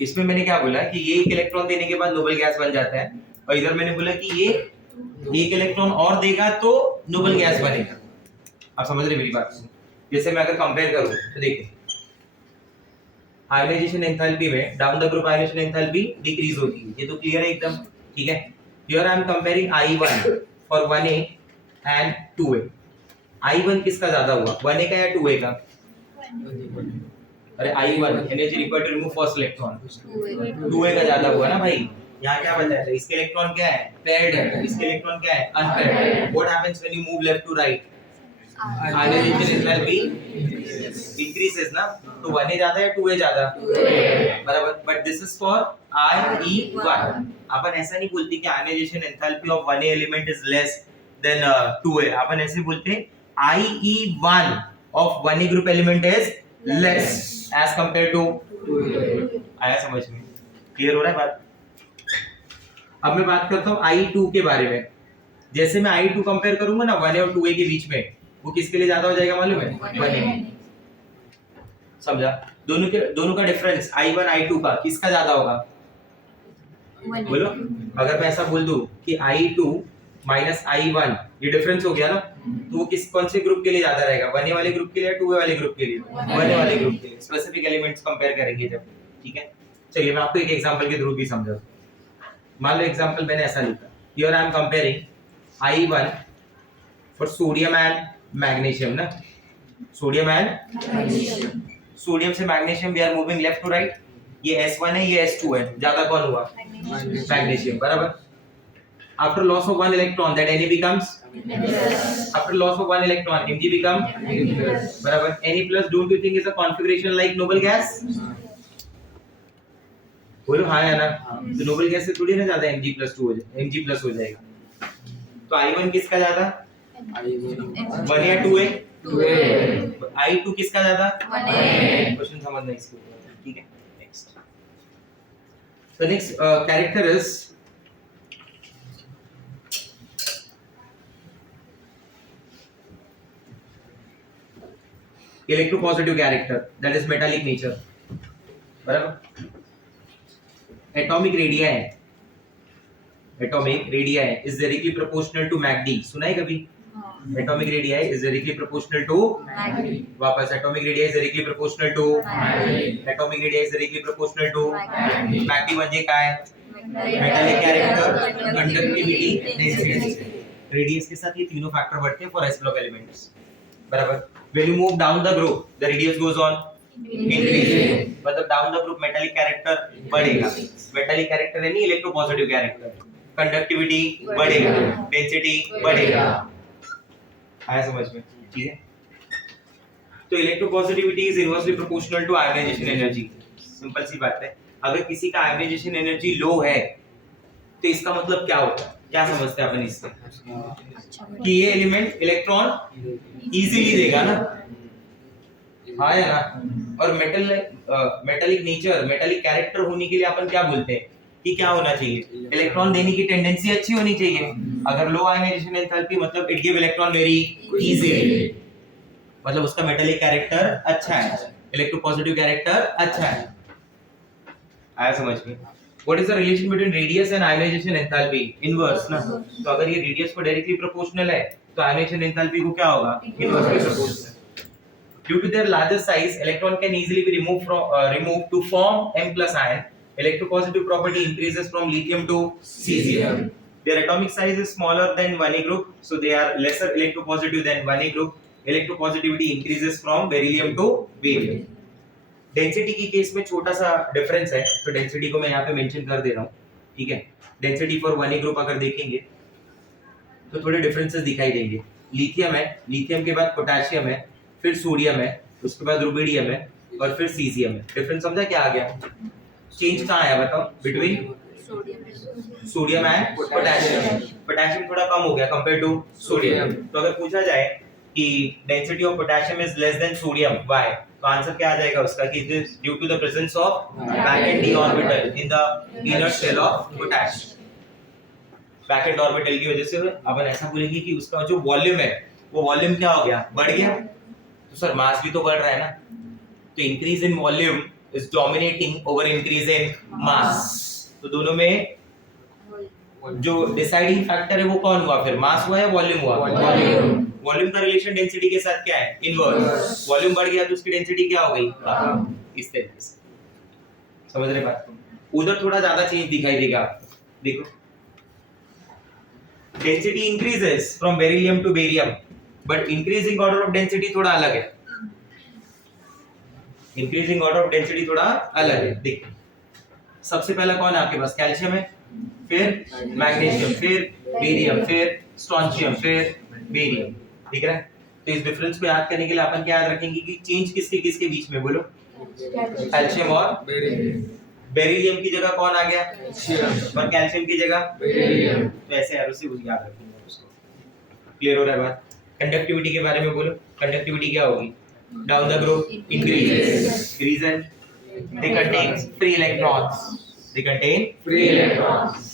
इसमें मैंने क्या बोला कि ये एक इलेक्ट्रॉन देने के बाद नोबल गैस बन जाता है और इधर मैंने बोला कि ये एक इलेक्ट्रॉन और देगा तो नोबल गैस बनेगा। आप समझ रहे मेरी बात? जैसे मैं अगर कंपेयर करूं तो देखिए आयनाइजेशन एंथैल्पी में down the group ionisation enthalpy decrease होती है, ये तो क्लियर है एकदम, ठीक है। Here I am comparing I1 for 1A and 2A। I1 किसका ज्यादा हुआ, 1A का या 2A का? अरे I1 energy required to remove first electron 2A का ज्यादा हुआ ना भाई। यहाँ क्या बन जाता है? इसके इलेक्ट्रॉन क्या है? पेयर्ड है। इसके इलेक्ट्रॉन क्या है? Unpaired. What happens when you move left to right? Ionisation enthalpy increases ना। तो 1A ज्यादा है 2A ज्यादा? बराबर। But this is for IE1। अपन ऐसा नहीं बोलते कि ionisation enthalpy of 1A element is less than 2A। अपन ऐसे बोलते हैं IE1 of 1A group element is less as compared to 2A। आया समझ में? क्लियर हो रहा है बात? अब मैं बात करता हूँ I2 के बारे में। जैसे मैं I2 कंपेयर करूंगा ना 1A और 2A के बीच में, वो किसके लिए ज्यादा हो जाएगा मालूम है? 1A। समझा? दोनों का डिफरेंस I1 I2 का किसका ज्यादा होगा? बोलो। अगर मैं ऐसा बोल दूं कि I2 माइनस I1 ये डिफरेंस हो गया ना, तो वो कौन से ग्रुप के लिए ज्यादा रहेगा? 1A वाले ग्रुप के लिए या 2A वाले ग्रुप के लिए? 1A वाले ग्रुप के लिए। स्पेसिफिक एलिमेंट्स कंपेयर करेंगे जब, ठीक है। चलिए मैं आपको एक एग्जांपल के थ्रू भी समझाऊं। मान लो एग्जांपल मैंने ऐसा लिखा, here I am comparing I1 for sodium and magnesium ना। सोडियम एंड सोडियम से magnesium we are moving left to right. ये S1 है ये S2 है, ज्यादा कौन हुआ? मैग्नीशियम बराबर। After loss of one electron, that Na becomes after loss of one electron, Mg become बराबर। Na plus don't you think is a configuration like noble gas? बोलो हाँ या ना? तो noble gas से थोड़ी ना ज्यादा Mg plus हो जाएगा। तो I1 किसका ज्यादा? 1 या 2A? 2A। I2 किसका ज्यादा? 1A। क्वेश्चन समझना इसको, ठीक है। Next, the next character is electropositive character, that is metallic nature बराबर। atomic radii is directly proportional to MACD। सुना है कभी? atomic radii is directly proportional to MACD। वापस atomic radii is directly proportional to MACD। atomic radii is directly proportional to MACD म्हणजे काय? metallic character, conductivity, density। Radius के साथ ये तीनों फैक्टर बढ़ते हैं फॉर s ब्लॉक एलिमेंट्स बराबर। when you move down the group the radius goes on increasing। मतलब down the group metallic character बढ़ेगा। मेटालिक कैरेक्टर यानी इलेक्ट्रोपॉजिटिव कैरेक्टर, कंडक्टिविटी बढ़ेगा, डेंसिटी बढ़ेगा। आया समझ में? ठीक है। तो electropositivity is inversely proportional to ionisation energy. Simple सी बात है। अगर किसी का आयनाइजेशन एनर्जी लो है तो इसका मतलब क्या होता है? क्या समझते हैं अपन इससे? कि ये एलिमेंट इलेक्ट्रॉन इजीली देगा ना, हाँ या ना? और मेटालिक नेचर, मेटालिक कैरेक्टर होने के लिए अपन क्या बोलते हैं कि क्या होना चाहिए? इलेक्ट्रॉन देने की टेंडेंसी अच्छी होनी चाहिए। अगर लो आयनाइजेशन एंथैल्पी मतलब it give electron very easily, मतलब उसका मेटालिक कैरेक्टर अच्छा है, इलेक्ट्रोपॉजिटिव कैरेक्टर अच्छा है। आया समझ में? What is the relation between radius and ionization enthalpy? Inverse ना। तो अगर ये रेडियस को डायरेक्टली प्रोपोर्शनल है तो आयोनाइजेशन एंथैल्पी को क्या होगा? Inversely proportional. Due to their larger size, electron can easily be removed to form M plus ion. Electropositive property increases from lithium to cesium. Their atomic size is smaller than 1A group, so they are lesser electropositive than 1A group. Electropositivity increases from beryllium to barium. Density की case में छोटा सा difference है, तो density को मैं यहाँ पे मेंशन कर दे रहा हूँ, ठीक है। डेंसिटी फॉर 1A ग्रुप अगर देखेंगे तो थोड़े डिफरेंसेस दिखाई देंगे। लिथियम है, लिथियम के बाद पोटेशियम है, फिर सोडियम है, उसके बाद रुबिडियम है और फिर सीजियम है। डिफरेंस समझा क्या आ गया? चेंज कहाँ आया बताओ? Between sodium and potassium. Potassium थोड़ा कम हो गया कंपेयर टू सोडियम। तो अगर पूछा जाए कि density of potassium is less than sodium, why? तो आंसर क्या आ जाएगा उसका कि it is due to the presence of back and D orbital in the inner shell of potassium. Back and orbital की वजह से अपन ऐसा बोलेंगे कि उसका जो वॉल्यूम है वो वॉल्यूम क्या हो गया? बढ़ गया। तो सर मास भी तो बढ़ रहा है ना, तो increase in volume is dominating over increase in mass. तो दोनों में जो डिसाइडिंग फैक्टर है वो कौन हुआ? फिर मास हुआ या वॉल्यूम हुआ? वॉल्यूम का रिलेशन डेंसिटी के साथ क्या है? इनवर्स। वॉल्यूम बढ़ गया तो उसकी डेंसिटी क्या हो गई? इस तरीके से समझ रहे बात को? उधर थोड़ा ज्यादा चेंज दिखाई देगा। देखो density increases from beryllium to barium, but increasing order of density थोड़ा अलग है। इंक्रीजिंग ऑर्डर ऑफ डेंसिटी थोड़ा अलग है। देख सबसे पहला कौन है आपके पास? कैल्शियम है, फिर मैग्नीशियम, फिर बेरियम, फिर स्ट्रोंशियम, फिर बेरियम। ठीक है? तो इस डिफरेंस को याद करने के लिए अपन क्या याद रखेंगे कि चेंज किसके किसके बीच में? बोलो। कैल्शियम और बेरिलियम की जगह कौन आ गया? और कैल्शियम की जगह बेरिलियम। तो ऐसे एरो से याद रखेंगे उसको। क्लियर हो रहा है बात? कंडक्टिविटी के बारे में बोलो। कंडक्टिविटी क्या होगी? Down the group increases. Reason? They contain free electrons. They contain free electrons.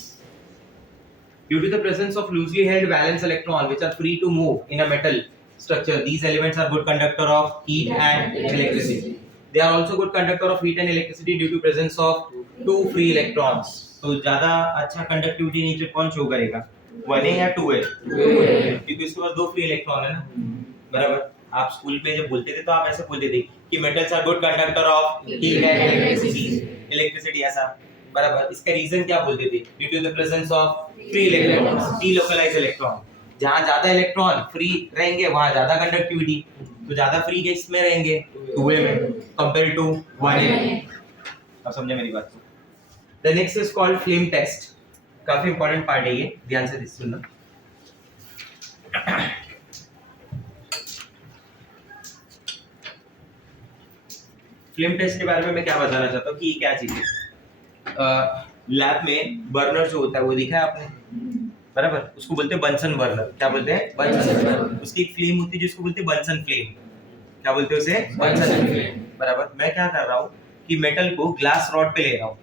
Due to the presence of loosely held valence electron which are free to move in a metal structure, these elements are good conductor of heat and electricity. They are also good conductor of heat and electricity due to presence of two free electrons. तो ज्यादा अच्छा conductivity नीचे कौन show करेगा? 1A या 2A? क्योंकि इसके पास दो फ्री इलेक्ट्रॉन है ना, बराबर। आप स्कूल में जब बोलते थे तो आप ऐसे बोलते थे कि metals are good conductor of heat and electricity, ऐसा बराबर। इसका रीजन क्या बोलते थे? Due to the presence of free electrons, delocalised electron. जहां ज्यादा इलेक्ट्रॉन फ्री रहेंगे वहां ज्यादा कंडक्टिविटी, तो ज्यादा फ्री गैस में रहेंगे 2A में कंपेयर टू 1A। अब समझे मेरी बात को? The next is called flame test. काफी इंपॉर्टेंट पार्ट है ये, ध्यान से सुनना। फ्लेम टेस्ट के बारे में मैं क्या बताना चाहता हूँ कि ये क्या चीज है। लैब में बर्नर जो होता है वो देखा है आपने, बराबर? उसको बोलते हैं बंसन बर्नर। क्या बोलते हैं? Bunsen burner. उसकी एक फ्लेम होती है जिसको बोलते हैं बंसन फ्लेम। क्या बोलते हैं उसे? बंसन फ्लेम, बराबर। मैं क्या कर रहा हूँ कि मेटल को ग्लास रॉड पे ले रहा हूँ।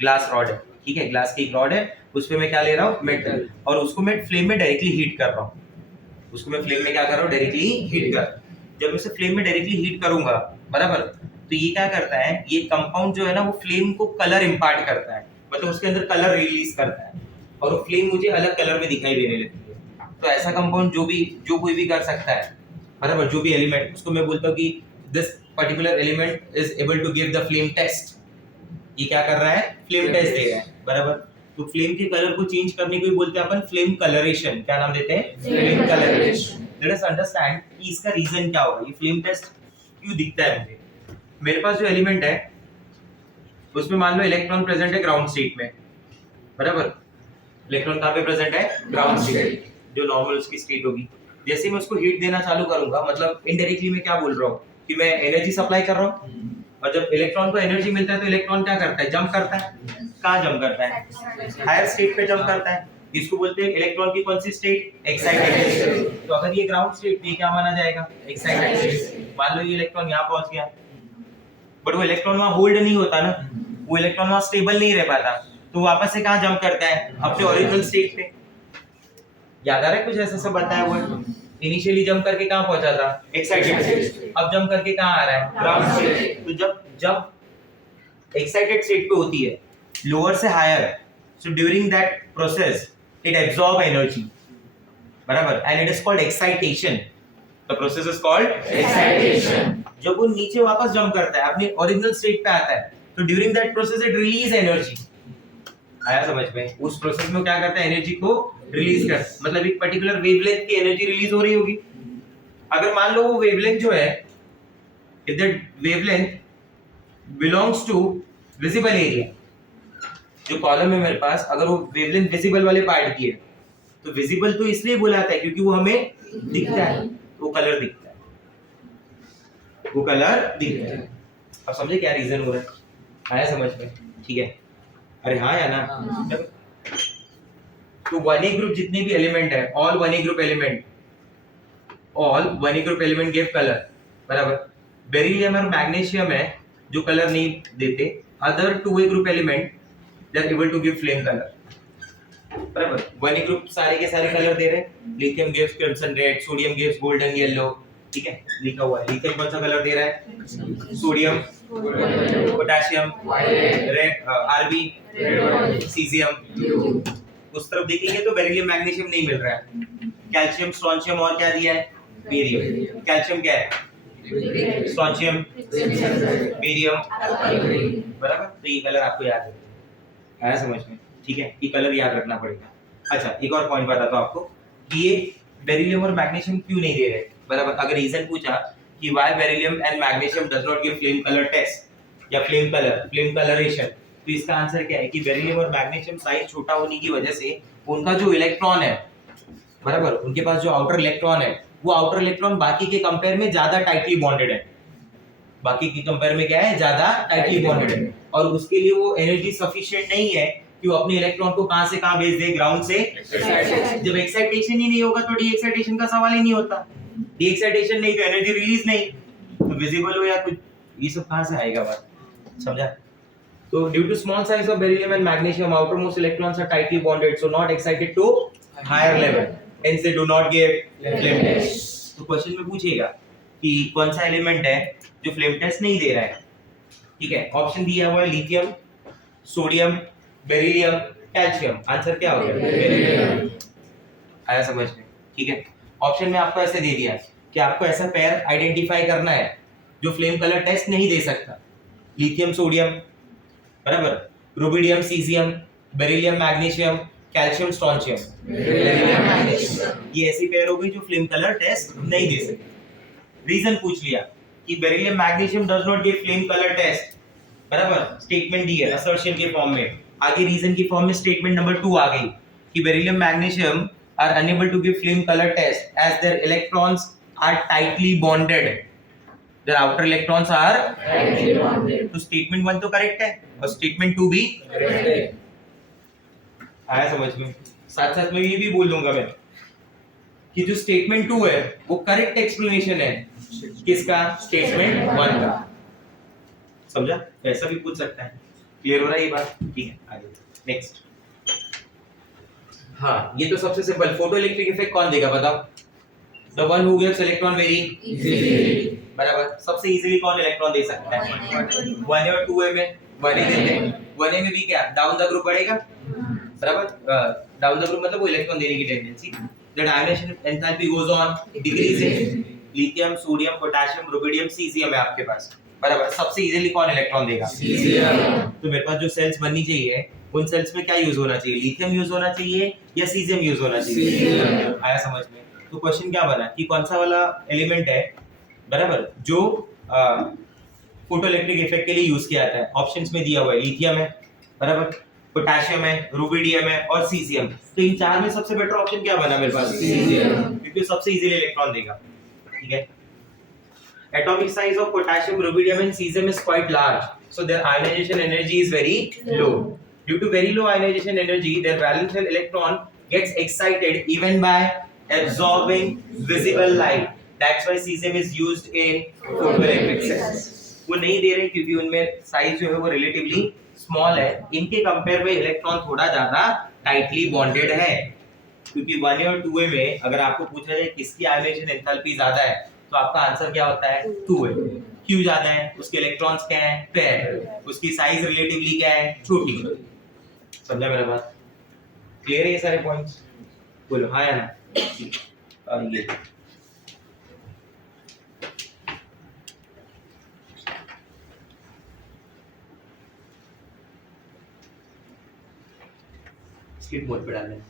ग्लास रॉड है, ठीक है, ग्लास की एक रॉड है, उस पे मैं क्या ले रहा हूँ? मेटल। और उसको मैं फ्लेम में डायरेक्टली हीट कर रहा हूँ। उसको मैं फ्लेम में क्या कर रहा हूँ? डायरेक्टली हीट कर। जब मैं उसे फ्लेम में डायरेक्टली हीट करूंगा, बराबर, तो ये क्या करता है? ये कंपाउंड जो है ना वो फ्लेम को कलर इंपार्ट करता है, मतलब उसके अंदर कलर रिलीज करता है और वो फ्लेम मुझे अलग कलर में दिखाई देने लगती है। तो ऐसा कंपाउंड जो कोई भी कर सकता है, बराबर, जो भी एलिमेंट, उसको मैं बोलता हूँ कि this particular element is able to give the flame test. ये क्या कर रहा है? फ्लेम टेस्ट दे रहा है, बराबर। तो फ्लेम के कलर को चेंज करने को ही बोलते हैं अपन फ्लेम कलरेशन। क्या नाम देते हैं? Flame colouration. Let us understand कि इसका रीजन क्या होगा, ये फ्लेम टेस्ट क्यों दिखता है मुझे। मेरे पास जो एलिमेंट है उसमें मान लो इलेक्ट्रॉन प्रेजेंट है ग्राउंड स्टेट में, बराबर। इलेक्ट्रॉन कहाँ पे प्रेजेंट है? ग्राउंड स्टेट, जो नॉर्मल उसकी स्टेट होगी। जैसे ही मैं उसको हीट देना चालू करूंगा, मतलब इनडायरेक्टली मैं क्या बोल रहा हूँ कि मैं एनर्जी सप्लाई कर रहा हूँ, और जब इलेक्ट्रॉन को एनर्जी मिलता है तो इलेक्ट्रॉन क्या करता है? जंप करता है। कहाँ जंप करता है? हायर स्टेट पे जंप करता है। इसको बोलते हैं इलेक्ट्रॉन की कौन सी स्टेट? Excited state. तो अगर ये ग्राउंड स्टेट थी, क्या माना जाएगा? Excited state. मान लो ये इलेक्ट्रॉन यहाँ पहुंच गया, बट वो इलेक्ट्रॉन वहां होल्ड नहीं होता ना, वो इलेक्ट्रॉन वहां स्टेबल नहीं रह पाता, तो वापस से कहाँ जंप करता है? अपने ओरिजिनल स्टेट पे। याद आ रहा है कुछ ऐसा सब बताया हुआ? इनिशियली जंप करके कहाँ पहुंचा था? Excited state. अब जंप करके कहाँ आ रहा है? Ground state. तो जब एक्साइटेड स्टेट पे होती है लोअर से higher, so during that process it absorb energy, बराबर, and it is called excitation. The process is called excitation. जब वो नीचे वापस जंप करता है, अपने ओरिजिनल स्टेट पे आता है, तो during that process it release energy. आया समझ में? उस प्रोसेस में क्या करता है, एनर्जी को रिलीज कर, मतलब एक पर्टिकुलर वेवलेंथ की एनर्जी रिलीज हो रही होगी। अगर मान लो वो वेवलेंथ जो है, if that wavelength belongs to visible area, जो कॉलम है मेरे पास, अगर वो वेवलेंथ विजिबल वाले पार्ट की है, तो विजिबल तो इसलिए बुलाता है क्योंकि वो हमें दिखता है, वो कलर दिखता है, वो कलर दिखता है। अब समझे क्या रीजन हो रहा है? आया समझ में? ठीक है, अरे हाँ या ना? तो वन ए ग्रुप जितने भी एलिमेंट है, all one A group element, all one A group element give colour, बराबर। बेरिलियम और मैग्नीशियम है जो कलर नहीं देते, other two A group element they are able to give flame colour, बराबर। वन ए ग्रुप सारे के सारे कलर दे रहे हैं, lithium gives crimson red, sodium gives golden yellow, ठीक है, लिखा हुआ है। लिथियम कौन सा कलर दे रहा है? Sodium, potassium red, RB caesium. उस तरफ देखेंगे तो बेरिलियम मैग्नीशियम नहीं मिल रहा है। कैल्शियम, स्ट्रोंशियम और क्या दिया है? बेरियम। कैल्शियम क्या है? स्ट्रोंशियम, बेरियम, बराबर। तो ये कलर आपको याद रखना है, समझ में? ठीक है, ये कलर याद रखना पड़ेगा। अच्छा, एक और पॉइंट बताता हूं आपको कि ये बेरिलियम और मैग्नीशियम क्यों नहीं दे रहे, बराबर। अगर रीजन पूछा कि why beryllium and magnesium does not give flame colour test या फ्लेम कलरेशन, तो इसका आंसर क्या है कि बेरिलियम और मैग्नीशियम साइज छोटा होने की वजह से उनका जो इलेक्ट्रॉन है, बराबर, उनके पास जो आउटर इलेक्ट्रॉन है, वो आउटर इलेक्ट्रॉन बाकी के कंपेयर में ज्यादा टाइटली बॉन्डेड है। बाकी के कंपेयर में क्या है? ज्यादा टाइटली बॉन्डेड है, और उसके लिए वो एनर्जी सफिशिएंट नहीं है कि वो अपने इलेक्ट्रॉन को कहां से कहां भेज दे, ग्राउंड से। जब एक्साइटेशन ही नहीं होगा तो डी एक्साइटेशन का सवाल ही नहीं होता। डी एक्साइटेशन नहीं तो एनर्जी रिलीज नहीं, तो विजिबल हो या कुछ, ये सब कहां से आएगा बात, समझा? तो due to small size of beryllium and magnesium, outermost electrons are tightly bonded, so not excited to higher level, hence they do not give flame test. तो क्वेश्चन में पूछेगा कि कौन सा एलिमेंट है जो फ्लेम टेस्ट नहीं दे रहा है, ठीक है? ऑप्शन दिया हुआ है lithium, sodium, beryllium, calcium. Answer क्या हो गया? बेरिलियम। आया समझ में? ठीक है, ऑप्शन में आपको ऐसे दे दिया कि आपको ऐसा पेयर आइडेंटिफाई करना है जो फ्लेम कलर टेस्ट नहीं दे सकता। लिथियम सोडियम, बराबर, rubidium caesium, beryllium magnesium, calcium strontium. Beryllium magnesium, ये ऐसी पेयर हो गई जो फ्लेम कलर टेस्ट नहीं दे सकती। रीजन पूछ लिया कि beryllium magnesium does not give flame colour test, बराबर, स्टेटमेंट दी है असर्शन के फॉर्म में। आगे रीजन की फॉर्म में स्टेटमेंट नंबर 2 आ गई कि beryllium magnesium are unable to give flame colour test as their electrons are tightly bonded, their outer electrons are tightly bonded। तो स्टेटमेंट 1 तो करेक्ट है और स्टेटमेंट 2 भी करेक्ट है। आया समझ में? साथ साथ में ये भी बोल दूंगा मैं कि जो स्टेटमेंट 2 है वो करेक्ट एक्सप्लेनेशन है किसका? स्टेटमेंट 1 का। समझा? ऐसा भी पूछ सकता है। क्लियर हो रहा है ये बात? ठीक है, आगे नेक्स्ट। हाँ, ये तो सबसे सिंपल। फोटो इलेक्ट्रिक इफेक्ट कौन देगा बताओ? The one who gives electron very easily, बराबर। सबसे इजीली कौन इलेक्ट्रॉन दे सकता है? 1A और 2A में 1A देते हैं। 1A में भी क्या डाउन द ग्रुप बढ़ेगा, बराबर। डाउन द ग्रुप मतलब वो इलेक्ट्रॉन देने की tendency, the dimension enthalpy goes on decreasing. Lithium, sodium, potassium, rubidium, caesium है आपके पास, बराबर। सबसे इजीली कौन इलेक्ट्रॉन देगा? सीजियम। तो मेरे पास जो सेल्स बननी चाहिए उन सेल्स में क्या यूज होना चाहिए? लिथियम यूज होना चाहिए या सीजियम यूज होना चाहिए? आया समझ में? तो क्वेश्चन क्या बना कि कौन सा वाला एलिमेंट है, बराबर, जो फोटो इलेक्ट्रिक इफेक्ट के लिए यूज किया जाता है? ऑप्शंस में दिया हुआ है लिथियम है, बराबर, पोटेशियम है, रुबिडियम है और सीजियम। तो इन चार में सबसे बेटर ऑप्शन क्या बना मेरे पास? सीजियम, क्योंकि सबसे इजीली इलेक्ट्रॉन देगा। ठीक है, atomic size of potassium, rubidium and cesium is quite large, so their ionization energy is very low. Due to very low ionization energy, their valence shell electron gets excited even by absorbing visible light. That's why cesium is used in photoelectric cells. वो नहीं दे रहे क्योंकि उनमें size जो है वो relatively small है। इनके कंपेयर में इलेक्ट्रॉन थोड़ा ज्यादा टाइटली बॉन्डेड है, क्योंकि 1A और 2A में अगर आपको पूछा जाए किसकी आयोनाइजेशन एंथैल्पी ज्यादा है तो आपका आंसर क्या होता है 2 है। क्यों ज्यादा है? उसके इलेक्ट्रॉन्स क्या है? पेयर। उसकी साइज रिलेटिवली क्या है? छोटी। समझा मेरा बात? क्लियर है ये सारे पॉइंट्स? बोलो हाँ या ना। और ये स्लिप मोड पे डालना है।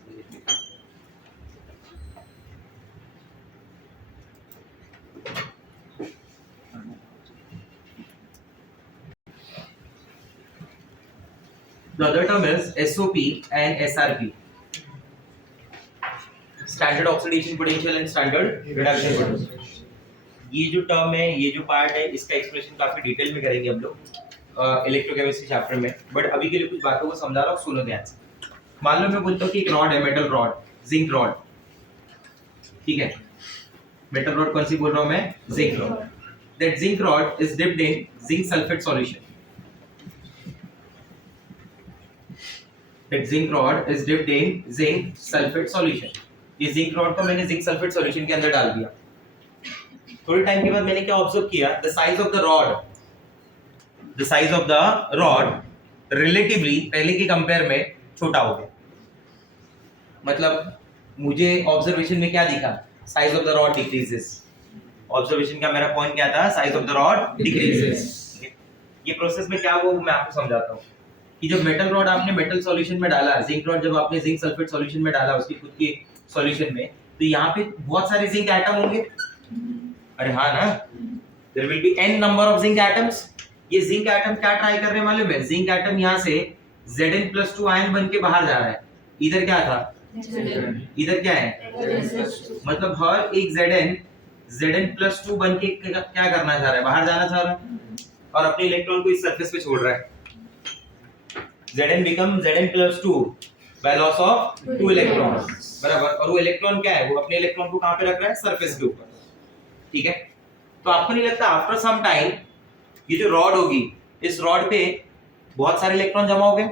The other term is SOP and SRP, Standard Oxidation Potential and Standard Reduction Potential। ये जो टर्म है, ये जो पार्ट है, इसका एक्सप्रेशन काफी डिटेल में करेंगे हम लोग इलेक्ट्रोकेमिस्ट्री चैप्टर में, बट अभी के लिए कुछ बातों को समझा रहा हूँ, सुनो ध्यान से। मान लो मैं बोलता हूँ कि एक रॉड है, मेटल रॉड, जिंक रॉड, ठीक है। मेटल रॉड कौन सी बोल रहा हूँ मैं? Zinc rod. That zinc rod is dipped in zinc sulphate solution. That zinc rod is dipped in zinc sulfate solution। ये जिंक रॉड को मैंने जिंक सल्फेट सॉल्यूशन के अंदर डाल दिया। थोड़े टाइम के बाद मैंने क्या ऑब्जर्व किया? The size of the rod relatively पहले के कंपेयर में छोटा हो गया। मतलब मुझे ऑब्जर्वेशन में क्या दिखा? Size of the rod decreases. Observation का मेरा पॉइंट क्या था? Size of the rod decreases. ये प्रोसेस में क्या हुआ मैं आपको समझाता हूँ कि जब मेटल रॉड आपने मेटल सॉल्यूशन में डाला, जिंक रॉड जब आपने जिंक सल्फेट सॉल्यूशन में डाला उसकी खुद की सॉल्यूशन में, तो यहाँ पे बहुत सारे जिंक एटम होंगे। अरे हाँ ना, there will be n number of zinc atoms. ये जिंक एटम क्या ट्राई कर रहे हैं मालूम है? जिंक एटम यहाँ से Zn+2 आयन बन के बाहर जा रहा है। इधर क्या था? इधर क्या है? मतलब हर एक Zn+2 बन के क्या करना चाह रहा है? बाहर जाना चाह रहा है और अपने इलेक्ट्रॉन को इस सरफेस पे छोड़ रहा है। Zn become Zn+2 by loss of 2 electrons, बराबर। और वो इलेक्ट्रॉन क्या है? वो अपने इलेक्ट्रॉन को कहाँ पे रख रहा है? सरफेस के ऊपर, ठीक है। तो आपको नहीं लगता आफ्टर सम टाइम ये जो रॉड होगी, इस रॉड पे बहुत सारे इलेक्ट्रॉन जमा हो गए?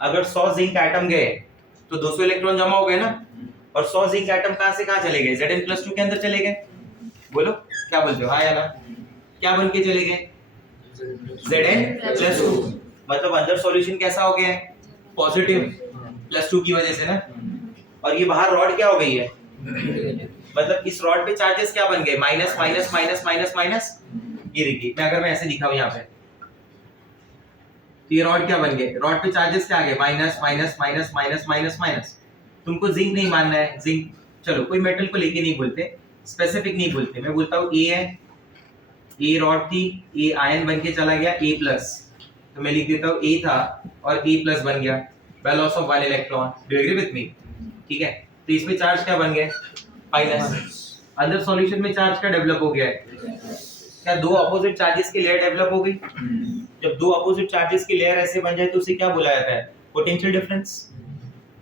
अगर 100 जिंक एटम गए तो 200 इलेक्ट्रॉन जमा हो गए ना। और 100 जिंक एटम कहाँ से कहाँ चले गए? Zn+2 के अंदर चले गए। बोलो क्या बोलते हो? हाँ या ना? क्या बन के चले गए? Zn+2। मतलब अंदर सॉल्यूशन कैसा हो गया है? पॉजिटिव, +2 की वजह से ना। और ये बाहर रॉड क्या हो गई है? मतलब इस रॉड पे चार्जेस क्या बन गए? Minus minus minus minus minus. ये देखिए, अगर मैं ऐसे दिखाऊं यहाँ पे, तो ये रॉड क्या बन गए? रॉड पे चार्जेस क्या आ गए? Minus minus minus minus minus minus. तुमको जिंक नहीं मानना है, जिंक चलो कोई मेटल को लेके नहीं बोलते, स्पेसिफिक नहीं बोलते। मैं बोलता हूँ ए है, ए रॉड थी, ए आयन बन के चला गया A+, तो मैं लिख देता हूँ A था और A+ बन गया by loss of 1 electron. Do you agree with me? ठीक है, तो इसमें चार्ज क्या बन गया? माइनस। अंदर सॉल्यूशन में चार्ज क्या डेवलप हो गया है? क्या दो अपोजिट चार्जेस की लेयर डेवलप हो गई? जब दो अपोजिट चार्जेस की लेयर ऐसे बन जाए तो उसे क्या बोला जाता है? Potential difference.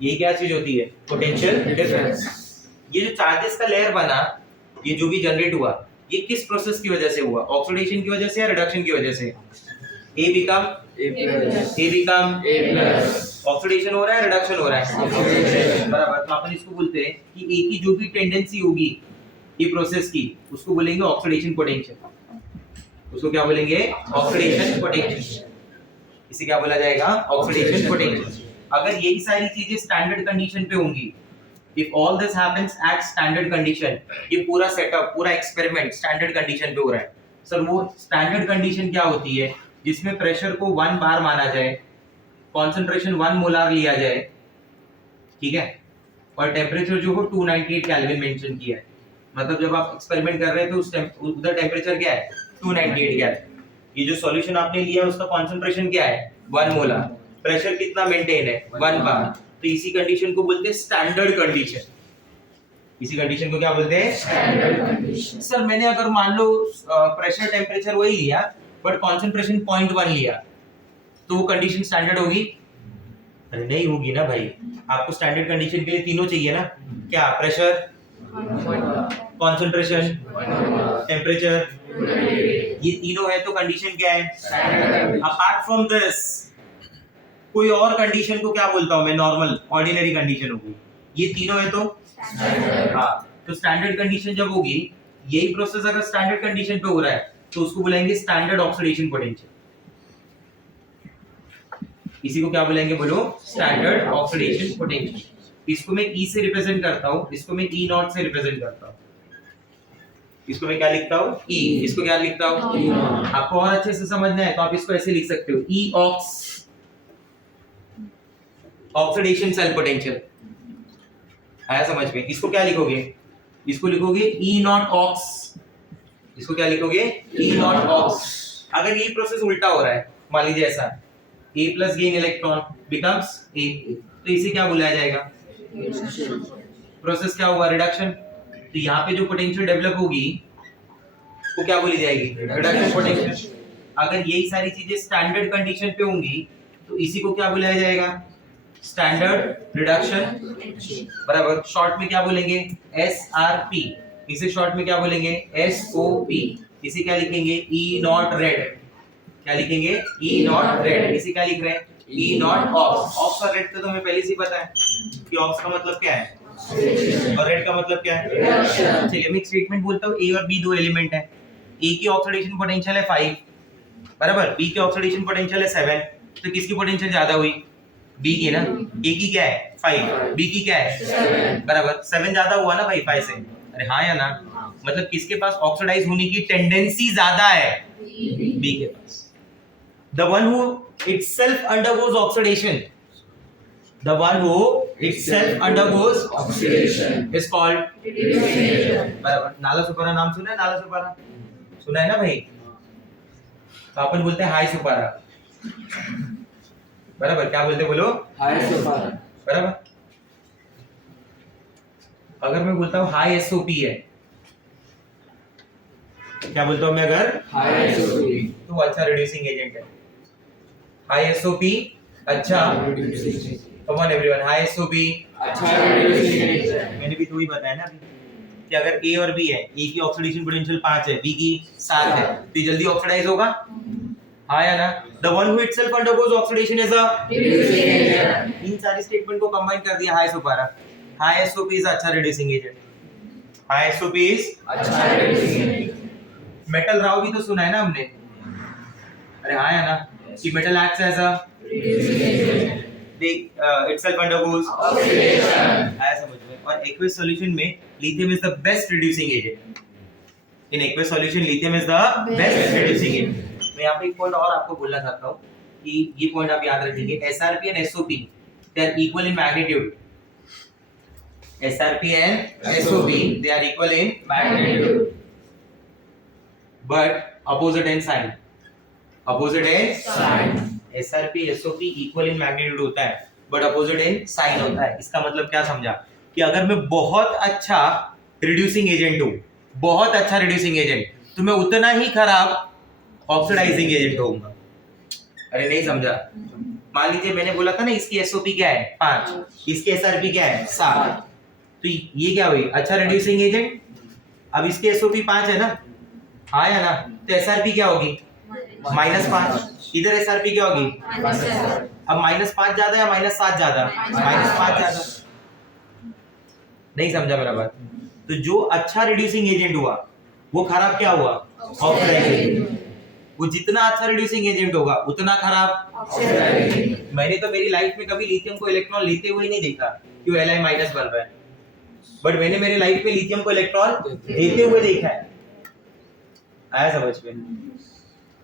ये क्या चीज होती है? Potential difference. ये जो चार्जेस का लेयर बना, ये जो भी जनरेट हुआ, ये किस प्रोसेस की वजह से हुआ? ऑक्सीडेशन की वजह से या रिडक्शन की वजह से? A become A+, ऑक्सीडेशन हो रहा है, रिडक्शन हो रहा है, बराबर। तो अपन इसको बोलते हैं कि A की जो भी टेंडेंसी होगी ये प्रोसेस की, उसको बोलेंगे ऑक्सीडेशन पोटेंशियल। उसको क्या बोलेंगे? Oxidation potential. इसे क्या बोला जाएगा? Oxidation potential. अगर यही सारी चीजें स्टैंडर्ड कंडीशन पे होंगी, if all this happens at standard condition, ये पूरा सेटअप, पूरा एक्सपेरिमेंट स्टैंडर्ड कंडीशन पे हो रहा है। सर वो स्टैंडर्ड कंडीशन क्या होती है? जिसमें प्रेशर को 1 बार माना जाए, कंसंट्रेशन 1 मोलार लिया जाए, ठीक है, और टेम्परेचर जो हो 298 केल्विन मेंशन किया है। मतलब जब आप एक्सपेरिमेंट कर रहे थे उस उधर टेम्परेचर क्या है? 298 केल्विन। ये जो सॉल्यूशन आपने लिया उसका कंसंट्रेशन क्या है? 1 मोलार। प्रेशर कितना मेंटेन है? 1 बार। तो इसी कंडीशन को बोलते हैं स्टैंडर्ड कंडीशन। इसी कंडीशन को क्या बोलते हैं? Standard condition. सर मैंने अगर मान लो प्रेशर टेम्परेचर वही लिया बट कंसंट्रेशन 0.1 लिया, तो वो कंडीशन स्टैंडर्ड होगी? अरे नहीं होगी ना भाई। आपको स्टैंडर्ड कंडीशन के लिए तीनों चाहिए ना। क्या? Pressure, concentration, temperature. ये तीनों है तो कंडीशन क्या है? स्टैंडर्ड। अपार्ट फ्रॉम दिस कोई और कंडीशन को क्या बोलता हूं मैं? नॉर्मल, ऑर्डिनरी कंडीशन होगी। ये तीनों है तो स्टैंडर्ड। हाँ, तो स्टैंडर्ड कंडीशन जब होगी यही प्रोसेस अगर स्टैंडर्ड कंडीशन पे हो रहा है तो उसको बुलाएंगे स्टैंडर्ड ऑक्सीडेशन पोटेंशियल। इसी को क्या बुलाएंगे बोलो? Standard oxidation potential. इसको मैं E से रिप्रेजेंट करता हूं, इसको मैं E नॉट से रिप्रेजेंट करता हूं। इसको मैं क्या लिखता हूं? E। इसको क्या लिखता हूं? E not. आपको और अच्छे से समझना है तो आप इसको ऐसे लिख सकते हो, E ox oxidation cell potential. आया समझ में? इसको क्या लिखोगे? इसको लिखोगे E नॉट ऑक्स। इसको क्या लिखोगे? E nought ox. अगर ये प्रोसेस उल्टा हो रहा है, मान लीजिए ऐसा A plus gain electron becomes A, तो इसे क्या बुलाया जाएगा? प्रोसेस क्या हुआ? रिडक्शन। तो यहाँ पे जो पोटेंशियल डेवलप होगी वो क्या बोली जाएगी? Reduction potential. अगर यही सारी चीजें स्टैंडर्ड कंडीशन पे होंगी तो इसी को क्या बुलाया जाएगा? स्टैंडर्ड रिडक्शन बराबर। शॉर्ट में क्या बोलेंगे? SRP। इसे शॉर्ट में क्या बोलेंगे? SOP। इसे क्या लिखेंगे? E nought red. क्या लिखेंगे? E nought red. इसे क्या लिख रहे हैं? E nought ox. ऑक्स और रेड तो हमें पहले से ही पता है कि ऑक्स का मतलब क्या है और रेड का मतलब क्या है। चलिए मैं एक स्टेटमेंट बोलता हूँ, A और B दो एलिमेंट है। A की ऑक्सीडेशन पोटेंशियल है 5 बराबर, B की ऑक्सीडेशन पोटेंशियल है 7, तो किसकी पोटेंशियल ज्यादा हुई? B की ना। A की क्या है? 5, B की क्या है? 7 बराबर। 7 ज्यादा हुआ ना भाई 5 से? अरे हाँ या ना? मतलब किसके पास ऑक्सीडाइज होने की टेंडेंसी ज्यादा है? B के पास। The one who itself undergoes oxidation, the one who itself undergoes oxidation is called बराबर। नाला सुपारा नाम सुना है? नाला सुपारा सुना है ना भाई? तो अपन बोलते हैं हाई सुपारा बराबर। क्या बोलते बोलो? हाई सुपारा बराबर। अगर मैं बोलता हूँ हाई SOP है, क्या बोलता हूँ मैं? अगर हाई SOP तो अच्छा रिड्यूसिंग एजेंट है। हाई SOP अच्छा come on everyone, high SOP अच्छा रिड्यूसिंग एजेंट। मैंने भी तो ही बताया ना अभी कि अगर A और B है, A की ऑक्सीडेशन पोटेंशियल 5 है, B की 7 है, तो ये जल्दी ऑक्सीडाइज होगा। हाँ या ना? The one who itself undergoes oxidation is a reducing agent। इन सारी स्टेटमेंट को कंबाइन कर दिया high Sopara. High SOP is अच्छा reducing agent. High SOP is अच्छा रिड्यूसिंग एजेंट। मेटल राव भी तो सुना है ना हमने? अरे हाँ या ना? कि metal acts as a reducing agent, they itself undergoes oxidation। आया समझ में? और aqueous solution में lithium is the best reducing agent। In aqueous solution lithium is the best reducing agent। मैं यहाँ पे एक पॉइंट और आपको बोलना चाहता हूँ कि ये पॉइंट आप याद रखिए, SRP and SOP they are equal in magnitude। SRP and SOP they are equal in magnitude but opposite in sign। opposite in sign। SRP SOP equal in magnitude होता है but opposite in sign होता है। इसका मतलब क्या समझा? कि अगर मैं बहुत अच्छा रिड्यूसिंग एजेंट हूँ, बहुत अच्छा रिड्यूसिंग एजेंट, तो मैं उतना ही खराब ऑक्सीडाइजिंग एजेंट होऊंगा। अरे नहीं समझा? मान लीजिए मैंने बोला था ना इसकी SOP क्या है? 5, इसकी SRP क्या है? 7, तो ये क्या हुई? अच्छा रिड्यूसिंग एजेंट। अब इसकी SOP 5 है ना? हाँ या ना? तो SRP क्या होगी? -5। इधर SRP क्या होगी? अब -5 ज्यादा या -7 ज्यादा? -5 ज्यादा। नहीं समझा मेरा बात? तो जो अच्छा रिड्यूसिंग एजेंट हुआ वो खराब क्या हुआ? ऑक्सीडाइजिंग। वो जितना अच्छा रिड्यूसिंग एजेंट होगा उतना खराब ऑक्सीडाइजिंग। मैंने तो मेरी लाइफ में कभी लिथियम को इलेक्ट्रॉन लेते हुए नहीं देखा कि वो Li- बन रहा है, बट मैंने मेरे लाइफ में लिथियम को इलेक्ट्रॉन देते हुए देखा है। आया समझ में?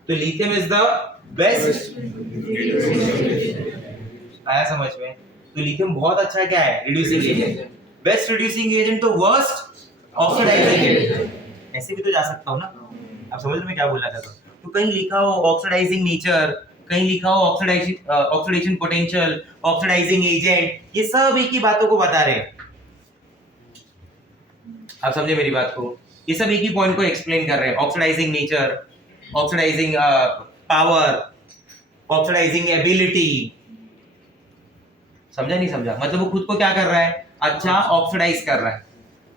तो लिथियम इज द बेस्ट। आया समझ में? तो लिथियम बहुत अच्छा क्या है? Reducing agent. Best reducing agent तो वर्स्ट ऑक्सीडाइजिंग एजेंट। ऐसे भी तो जा सकता हूं ना? आप समझ में क्या बोलना चाहता हूं? तो कहीं लिखा हो ऑक्सीडाइजिंग नेचर, कहीं लिखा हो ऑक्सीडेशन पोटेंशियल, ऑक्सीडाइजिंग एजेंट, ये सब एक ही बातों को बता रहे हैं। आप समझे मेरी बात को? ये सब एक ही पॉइंट को एक्सप्लेन कर रहे हैं। Oxidising nature, oxidising power, oxidising ability. समझा नहीं समझा? मतलब वो खुद को क्या कर रहा है? अच्छा ऑक्सीडाइज कर रहा है,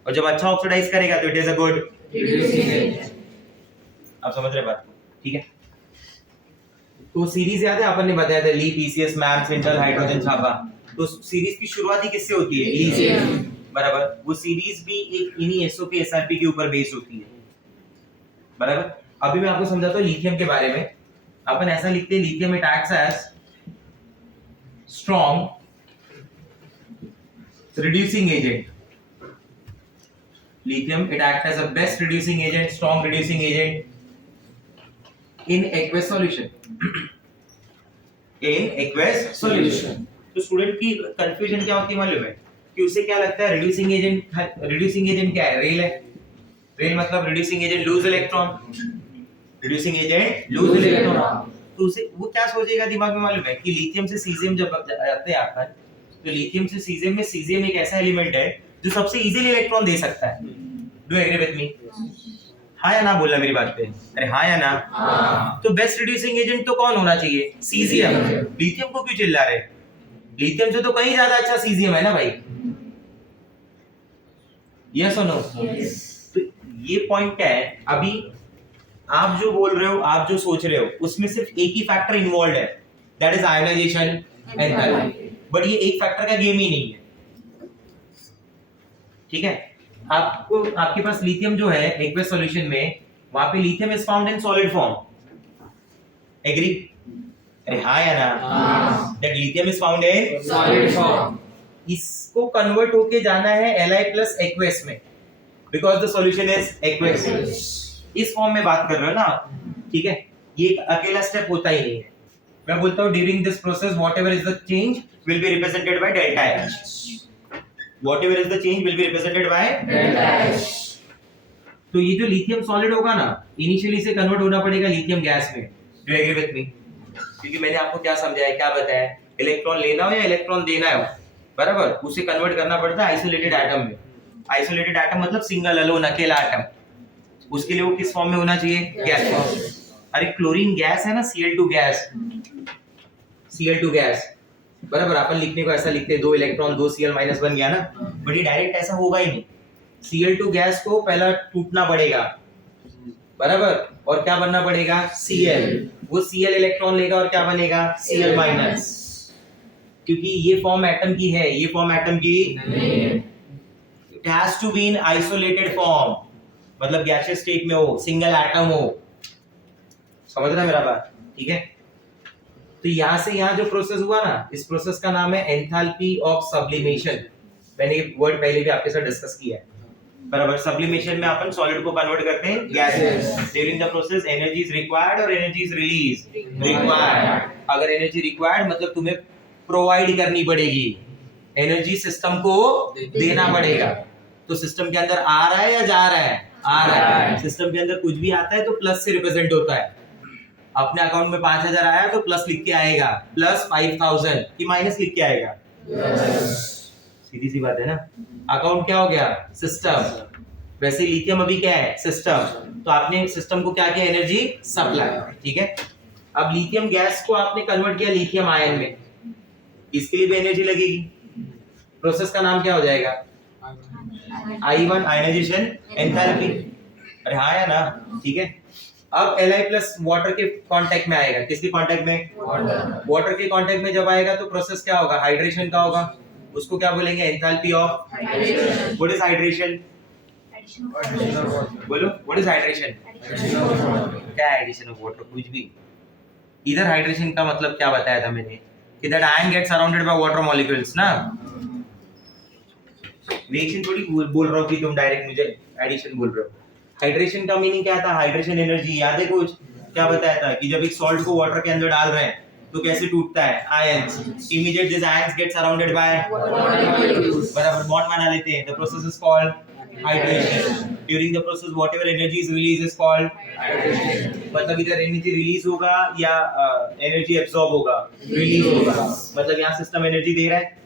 और जब अच्छा ऑक्सीडाइज करेगा तो it is a good reducing agent. आप समझ रहे बात को? ठीक है। तो सीरीज याद है अपन ने बताया था, ली, पीसीएस, मैम, सिंटल, हाइड्रोजन, छापा। तो सीरीज की शुरुआत ही किससे होती है? ली से बराबर। वो सीरीज भी एक इन्हीं एसओपी एसआरपी के ऊपर बेस्ड होती है। बराबर। अभी मैं आपको समझाता हूँ लिथियम के बारे में। अपन ऐसा लिखते हैं, lithium it acts as strong reducing agent. Lithium it acts as a best reducing agent, strong reducing agent in aqueous solution. In aqueous solution. तो स्टूडेंट की कंफ्यूजन क्या होती है मालूम है कि उसे क्या लगता है रिड्यूसिंग एजेंट क्या है? रेल है। रेल मतलब reducing agent loose electron, reducing agent loose electron. तो उसे वो क्या सोचेगा दिमाग में मालूम है कि लिथियम से सीजियम जब जाते हैं अपन, तो लिथियम से सीजियम में सीजियम एक ऐसा एलिमेंट है जो सबसे इजीली इलेक्ट्रॉन दे सकता है। Do agree with me? हाँ या ना बोलना मेरी बात पे? अरे हाँ या ना? हाँ। तो बेस्ट रिड्यूसिंग एजेंट तो कौन होना चाहिए? सीजियम। लिथियम को क्यों चिल्ला रहे? लिथियम से तो कहीं ज्यादा अच्छा सीजियम है ना भाई। यस और नो? तो ये पॉइंट क्या है? अभी आप जो बोल रहे हो, आप जो सोच रहे हो, उसमें सिर्फ एक ही फैक्टर इन्वॉल्व है, that is ionisation enthalpy. But ये एक फैक्टर का गेम ही नहीं है, ठीक है। आपको आपके पास लिथियम जो है एक्वेस सॉल्यूशन में, वहां पे lithium is found in solid form. Agree? अरे हाँ या ना? That lithium is found in solid form. इसको कन्वर्ट होके जाना है Li प्लस एक्वेस में, because the solution is aqueous. इस फॉर्म में बात कर रहे हो ना, ठीक है। ये एक अकेला स्टेप होता ही नहीं है। मैं बोलता हूँ during this process whatever is the change will be represented by delta H। Whatever is the change will be represented by delta H। तो ये जो लिथियम सॉलिड होगा ना, इनिशियली से कन्वर्ट होना पड़ेगा लिथियम गैस में। Do agree with me? क्योंकि मैंने आपको क्या समझाया, क्या बताया, इलेक्ट्रॉन लेना हो या इलेक्ट्रॉन देना हो, बराबर, उसे कन्वर्ट करना पड़ता है आइसोलेटेड एटम में। आइसोलेटेड एटम मतलब सिंगल अलोन अकेला एटम। उसके लिए वो किस फॉर्म में होना चाहिए? गैस। अरे क्लोरीन गैस है ना, Cl2 गैस, Cl2 गैस, बराबर। अपन लिखने को ऐसा लिखते हैं, 2 इलेक्ट्रॉन 2 Cl माइनस बन गया ना, बट ये डायरेक्ट ऐसा होगा ही नहीं। Cl2 गैस को पहला टूटना पड़ेगा, बराबर, और क्या बनना पड़ेगा? Cl। वो Cl इलेक्ट्रॉन लेगा और क्या बनेगा? Cl minus. क्योंकि ये फॉर्म एटम की है, ये फॉर्म एटम की नहीं। It has to be in isolated form, मतलब गैसियस स्टेट में हो, सिंगल एटम हो। समझ रहा है मेरा बात? ठीक है। तो यहां से यहां जो प्रोसेस हुआ ना, इस प्रोसेस का नाम है एंथैल्पी ऑफ सब्लिमेशन। मैंने ये वर्ड पहले भी आपके साथ डिस्कस किया है, बराबर। सब्लिमेशन में अपन सॉलिड को कन्वर्ट करते हैं gases. During the process energy is required और एनर्जी इज रिलीज। रिक्वायर्ड, अगर एनर्जी रिक्वायर्ड मतलब तुम्हें प्रोवाइड करनी पड़ेगी, एनर्जी सिस्टम को देना पड़ेगा। तो सिस्टम के अंदर आ रहा है या जा रहा है? आ रहा है। सिस्टम के अंदर कुछ भी आता है तो प्लस से रिप्रेजेंट होता है। अपने अकाउंट में 5000 आया तो प्लस लिख के आएगा, प्लस 5000 कि माइनस लिख के आएगा? सीधी सी बात है ना। अकाउंट क्या हो गया? सिस्टम। वैसे लिथियम अभी क्या है? सिस्टम। तो आपने सिस्टम को क्या किया? एनर्जी सप्लाई, ठीक है। अब लिथियम गैस को आपने कन्वर्ट किया लिथियम आयन में, इसके लिए भी एनर्जी लगेगी। प्रोसेस का नाम क्या हो जाएगा? I1 ionization enthalpy. अरे हाँ या ना? ठीक है। अब Li प्लस वाटर के कांटेक्ट में आएगा। किसके कांटेक्ट में? वाटर के कांटेक्ट में जब आएगा तो प्रोसेस क्या होगा? हाइड्रेशन का होगा। उसको क्या बोलेंगे? Enthalpy of hydration. What is hydration? बोलो, व्हाट इज हाइड्रेशन? क्या है एडिशन ऑफ वाटर? कुछ भी। इधर हाइड्रेशन का मतलब क्या बताया था मैंने कि that ion gets surrounded by water molecules ना। रिएक्शन थोड़ी बोल रहा हूँ कि तुम डायरेक्ट मुझे एडिशन बोल रहे हो। हाइड्रेशन का मीनिंग क्या था? Hydration energy. याद है कुछ? क्या बताया था कि जब एक सॉल्ट को वाटर के अंदर डाल रहे हैं तो कैसे टूटता है? Ions. Immediate this ions get surrounded by बराबर, बॉन्ड बना लेते हैं। The process is called hydration. During the process whatever energy is release is called hydration. मतलब इधर एनर्जी रिलीज होगा या एनर्जी एब्सॉर्ब होगा? रिलीज होगा। मतलब यहाँ सिस्टम एनर्जी दे रहा है,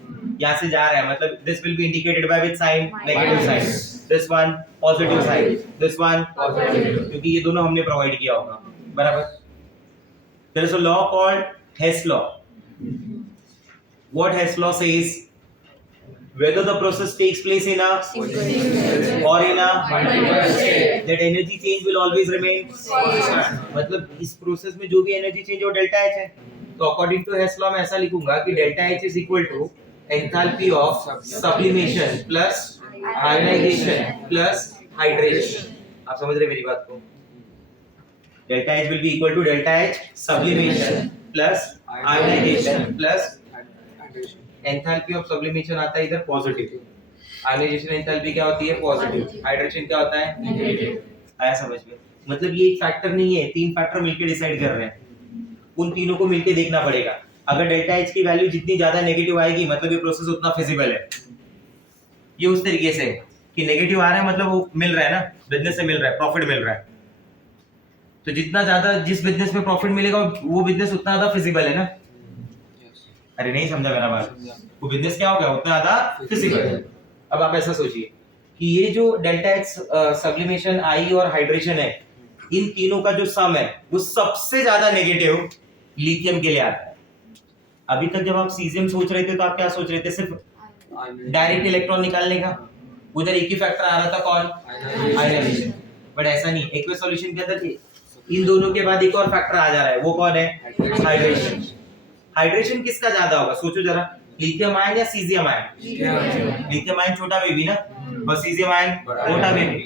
यहाँ से जा रहा है, मतलब this will be indicated by which sign? Negative sign. This one positive sign, this one positive, क्योंकि ये दोनों हमने प्रोवाइड किया होगा, बराबर। There is a law called Hess law. What Hess law says? whether the process takes place in a or in a that energy change will always remain constant। मतलब इस process में जो भी एनर्जी चेंज हो delta H है। तो according to हेस law मैं ऐसा लिखूंगा कि delta H is equal to enthalpy of sublimation plus ionization plus hydration. आप समझ रहे मेरी बात को? Delta H will be equal to डेल्टा H sublimation plus ionization plus enthalpy of sublimation आता है इधर पॉजिटिव, आयोनाइजेशन एंथैल्पी क्या होती है पॉजिटिव, हाइड्रेशन क्या होता है नेगेटिव। आया समझ में? मतलब ये एक फैक्टर नहीं है, तीन फैक्टर मिलके डिसाइड कर रहे हैं, उन तीनों को मिलके देखना पड़ेगा। अगर डेल्टा H की वैल्यू जितनी ज्यादा नेगेटिव आएगी मतलब ये प्रोसेस उतना फिजिबल है। ये उस तरीके से कि नेगेटिव आ रहा है मतलब वो मिल रहा है ना, बिजनेस से मिल रहा है, प्रॉफिट मिल रहा है, तो जितना ज्यादा जिस बिजनेस में प्रॉफिट मिलेगा वो बिजनेस उतना ज्यादा फिजिबल है ना। अरे नहीं समझा मेरा बात, वो बिजनेस क्या होगा उतना ज्यादा फिजिबल। अब आप ऐसा सोचिए कि ये जो डेल्टा H सब्लिमेशन आई और हाइड्रेशन है, इन तीनों का जो सम है वो सबसे ज्यादा नेगेटिव लिथियम के लिए आता है। अभी तक जब आप सीजियम सोच रहे थे तो आप क्या सोच रहे थे, सिर्फ डायरेक्ट इलेक्ट्रॉन निकालने का, उधर एक ही फैक्टर आ रहा था कौन आयनाइजेशन, बट ऐसा नहीं। एक्वस सॉल्यूशन के अंदर इन दोनों के बाद एक और फैक्टर आ जा रहा है, वो कौन है हाइड्रेशन। हाइड्रेशन किसका ज्यादा होगा सोचो जरा, लिथियम आयन या सीजियम आयन? लिथियम आयन छोटा बेबी ना, और सीजियम आयन मोटा बेबी।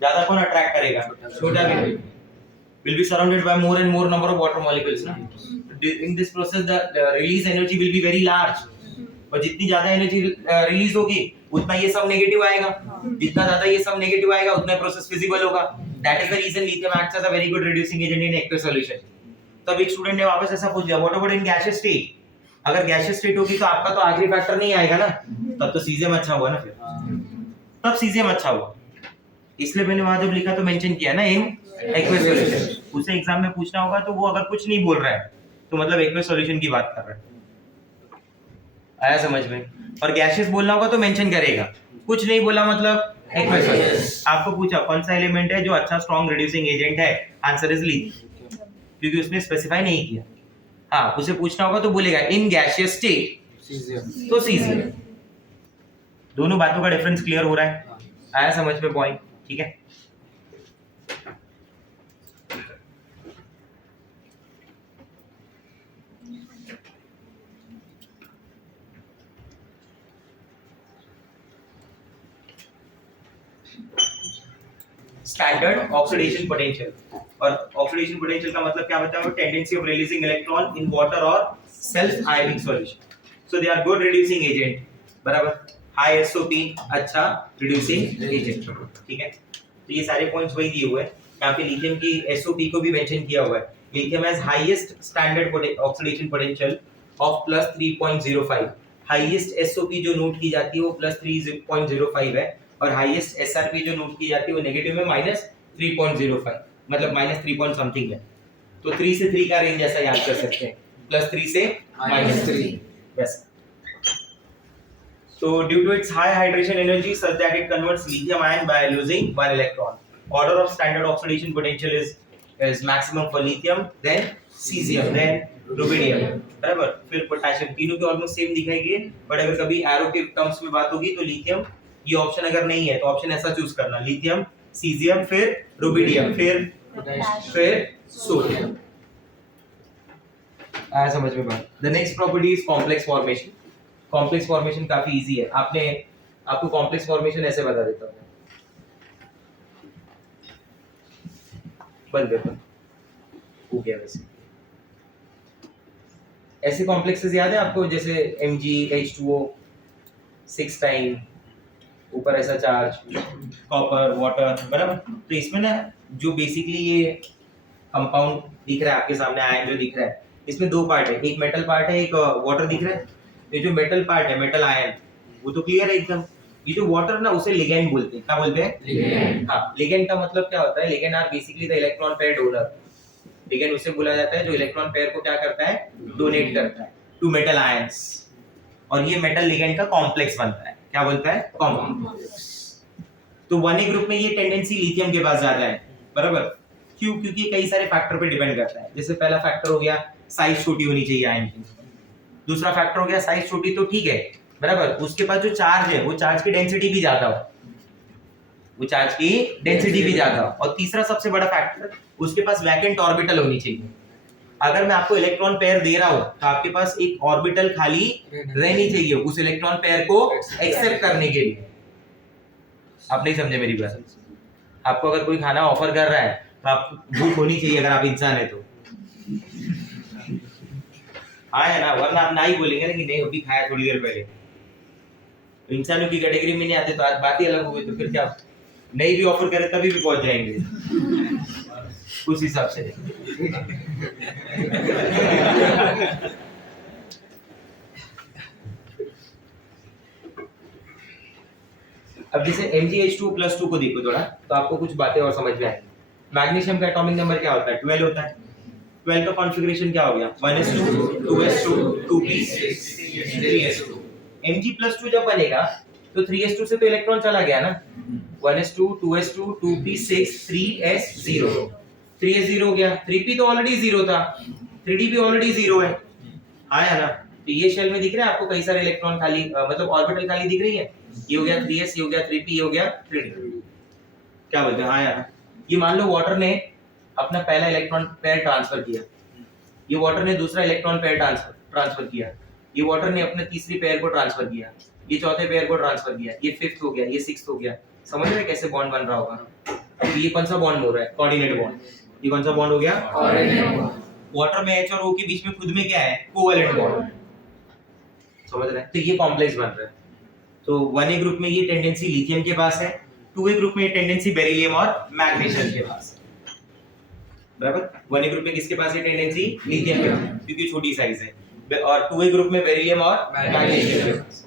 ज्यादा कौन अट्रैक्ट करेगा, छोटा baby. will be surrounded by more and more number of water molecules ना, in this process the release energy will be very large, और जितनी ज्यादा एनर्जी रिलीज होगी उतना ये सब नेगेटिव आएगा, जितना ज्यादा ये सब नेगेटिव आएगा उतना प्रोसेस फिजिबल होगा। That is the reason lithium acts as a very good reducing agent in aqueous solution. तब एक स्टूडेंट ने वापस ऐसा पूछ दिया, what about in gaseous state? अगर गैसियस स्टेट होगी तो आपका तो आखिरी फैक्टर नहीं आएगा ना, तब तो सीजियम अच्छा हुआ ना, फिर तब सीजियम अच्छा हुआ। इसलिए मैंने वहां जब लिखा तो मेंशन किया ना इन एक्वस सॉल्यूशन। उसे एग्जाम में पूछना होगा तो वो अगर कुछ नहीं बोल रहा है तो मतलब एक्वस सॉल्यूशन की बात कर रहा है। आया समझ में? और गैसियस बोलना होगा तो मेंशन करेगा, कुछ नहीं बोला मतलब एक्वस सॉल्यूशन। आपको पूछा कौन सा एलिमेंट है जो अच्छा स्ट्रॉन्ग रिड्यूसिंग एजेंट है, आंसर इज लिथियम, क्योंकि उसने स्पेसिफाई नहीं किया। हाँ, उसे पूछना होगा तो बोलेगा इन गैसियस स्टेट तो सीजियम। दोनों बातों का डिफरेंस क्लियर हो रहा है? आया समझ में पॉइंट? ठीक है। स्टैंडर्ड ऑक्सीडेशन पोटेंशियल, और ऑक्सीडेशन पोटेंशियल का मतलब क्या बताया? Tendency of releasing electron in water और self ionic solution. So they are good reducing agent, बराबर। हाई एसओपी अच्छा रिड्यूसिंग एजेंट, ठीक है। तो ये सारे पॉइंट्स वही दिए हुए हैं। यहाँ पे लिथियम की एसओपी को भी मेंशन किया हुआ है। Lithium has highest standard oxidation potential of +3.05। Highest SOP जो नोट की जाती है वो +3.05 है, और हाईएस्ट एसआरपी जो नोट की जाती है वो नेगेटिव में -3.05, मतलब -3 पॉइंट समथिंग है। तो 3 से 3 का रेंज ऐसा याद कर सकते हैं, +3 से -3 बस। So due to its high hydration energy such that it converts lithium ion by losing 1 electron. Order of standard oxidation potential is maximum for lithium, then cesium, then rubidium, बराबर। फिर पोटेशियम, तीनों के ऑलमोस्ट सेम दिखाएंगे, but अगर कभी arrow के terms में बात होगी तो लिथियम, ये ऑप्शन अगर नहीं है तो ऑप्शन ऐसा चूज करना, लिथियम, सीजियम, फिर रुबिडियम, फिर सोडियम। आया समझ में बात? The next property is complex formation. Complex formation काफी इजी है। आपको कॉम्प्लेक्स फॉर्मेशन ऐसे बता देता हूँ, बंद कर हो गया। वैसे ऐसे कॉम्प्लेक्सेस याद है आपको, जैसे MgH2O 6 टाइम, ऊपर ऐसा चार्ज, कॉपर, वाटर, बराबर। तो इसमें ना जो बेसिकली ये कंपाउंड दिख रहा है आपके सामने, आयन जो दिख रहा है, इसमें दो पार्ट है, एक मेटल पार्ट है, एक वाटर दिख रहा है। ये जो मेटल पार्ट है, मेटल आयन, वो तो क्लियर है एकदम। ये जो वाटर ना उसे लिगेंड बोलते हैं। क्या बोलते हैं? लिगेंड। हाँ, लिगेंड का मतलब क्या होता है? Ligand are basically the electron pair donor. Ligand उसे बोला जाता है जो इलेक्ट्रॉन पेयर को क्या करता है? डोनेट करता है टू मेटल आयंस। और ये मेटल लिगेंड का कॉम्प्लेक्स बनता है। क्या बोलता है? कॉम्प्लेक्स। तो 1A ग्रुप में ये टेंडेंसी लिथियम के पास ज्यादा है, बराबर। क्यों? क्योंकि कई सारे फैक्टर पे डिपेंड करता है। जैसे पहला फैक्टर हो गया साइज छोटी होनी चाहिए आयन की, दूसरा फैक्टर हो गया साइज छोटी तो ठीक है, बराबर, उसके पास जो चार्ज है वो चार्ज की डेंसिटी भी ज्यादा हो, वो चार्ज की डेंसिटी भी ज्यादा हो, और तीसरा सबसे बड़ा फैक्टर, उसके पास वैकेंट ऑर्बिटल होनी चाहिए। अगर मैं आपको इलेक्ट्रॉन पेयर दे रहा हूं तो आपके पास एक ऑर्बिटल खाली रहनी चाहिए उस इलेक्ट्रॉन पेयर को एक्सेप्ट करने के लिए। आप नहीं समझे मेरी बात? आपको अगर कोई खाना ऑफर कर रहा है तो आपको भूख होनी चाहिए अगर आप इंसान है तो। हाँ है ना, वरना आप ना ही बोलेंगे ना कि नहीं अभी खाया थोड़ी देर पहले। इंसानों की कैटेगरी में नहीं आते तो आज बात ही अलग हो गई, तो फिर क्या नहीं भी ऑफर करे तभी भी पहुंच जाएंगे उस हिसाब से। अब जैसे MgH2+2 को देखो थोड़ा, तो आपको कुछ बातें और समझ में आएंगी। मैग्नीशियम का एटॉमिक नंबर क्या होता है? 12 होता है। 12 का कॉन्फ़िगरेशन क्या हो गया? 1s2 2s2 2p6 3s2। Mg+2 जब बनेगा तो 3s2 से तो इलेक्ट्रॉन चला गया ना, 1s2 2s2 2p6 3s0। 3s0 हो गया, 3p तो ऑलरेडी 0 था, 3d भी ऑलरेडी 0 है। आया ना, तो ये शेल में दिख रहा है आपको कई सारे इलेक्ट्रॉन खाली, मतलब ऑर्बिटल खाली दिख रही है। ये हो गया 3s, ये हो गया 3p, ये हो गया 3d। क्या बोलते हैं? आया ना, ये मान लो वाटर ने अपना पहला इलेक्ट्रॉन पेयर ट्रांसफर किया, ये वाटर ने दूसरा इलेक्ट्रॉन पेयर ट्रांसफर किया, ये वाटर ने अपने तीसरी पेयर को ट्रांसफर किया, ये चौथे पेयर को ट्रांसफर किया, ये फिफ्थ हो गया, ये सिक्स्थ हो गया। समझ रहे कैसे बॉन्ड बन रहा होगा? अब ये कौन सा बॉन्ड हो रहा है? Coordinate bond. ये कौन सा बॉन्ड हो गया? Coordinate bond. वाटर में H और O के बीच में खुद में क्या है? Covalent bond. समझ रहे हैं? तो ये कॉम्प्लेक्स बन रहा है। तो 1A ग्रुप में ये टेंडेंसी लिथियम के पास है, 2A ग्रुप में ये टेंडेंसी बेरिलियम और मैग्नीशियम के पास है। बराबर? 1A ग्रुप में किसके पास है टेंडेंसी? लिथियम के पास, क्योंकि छोटी साइज है, और 2A ग्रुप में बेरिलियम और मैग्नीशियम के पास।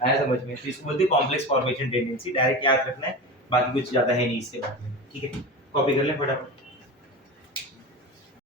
आया समझ में? तो इसको बोलते हैं कॉम्प्लेक्स फॉर्मेशन टेंडेंसी। डायरेक्ट याद रखना है, बाकी कुछ ज्यादा है नहीं इसके बारे में। ठीक है, कॉपी कर लें फटाफट।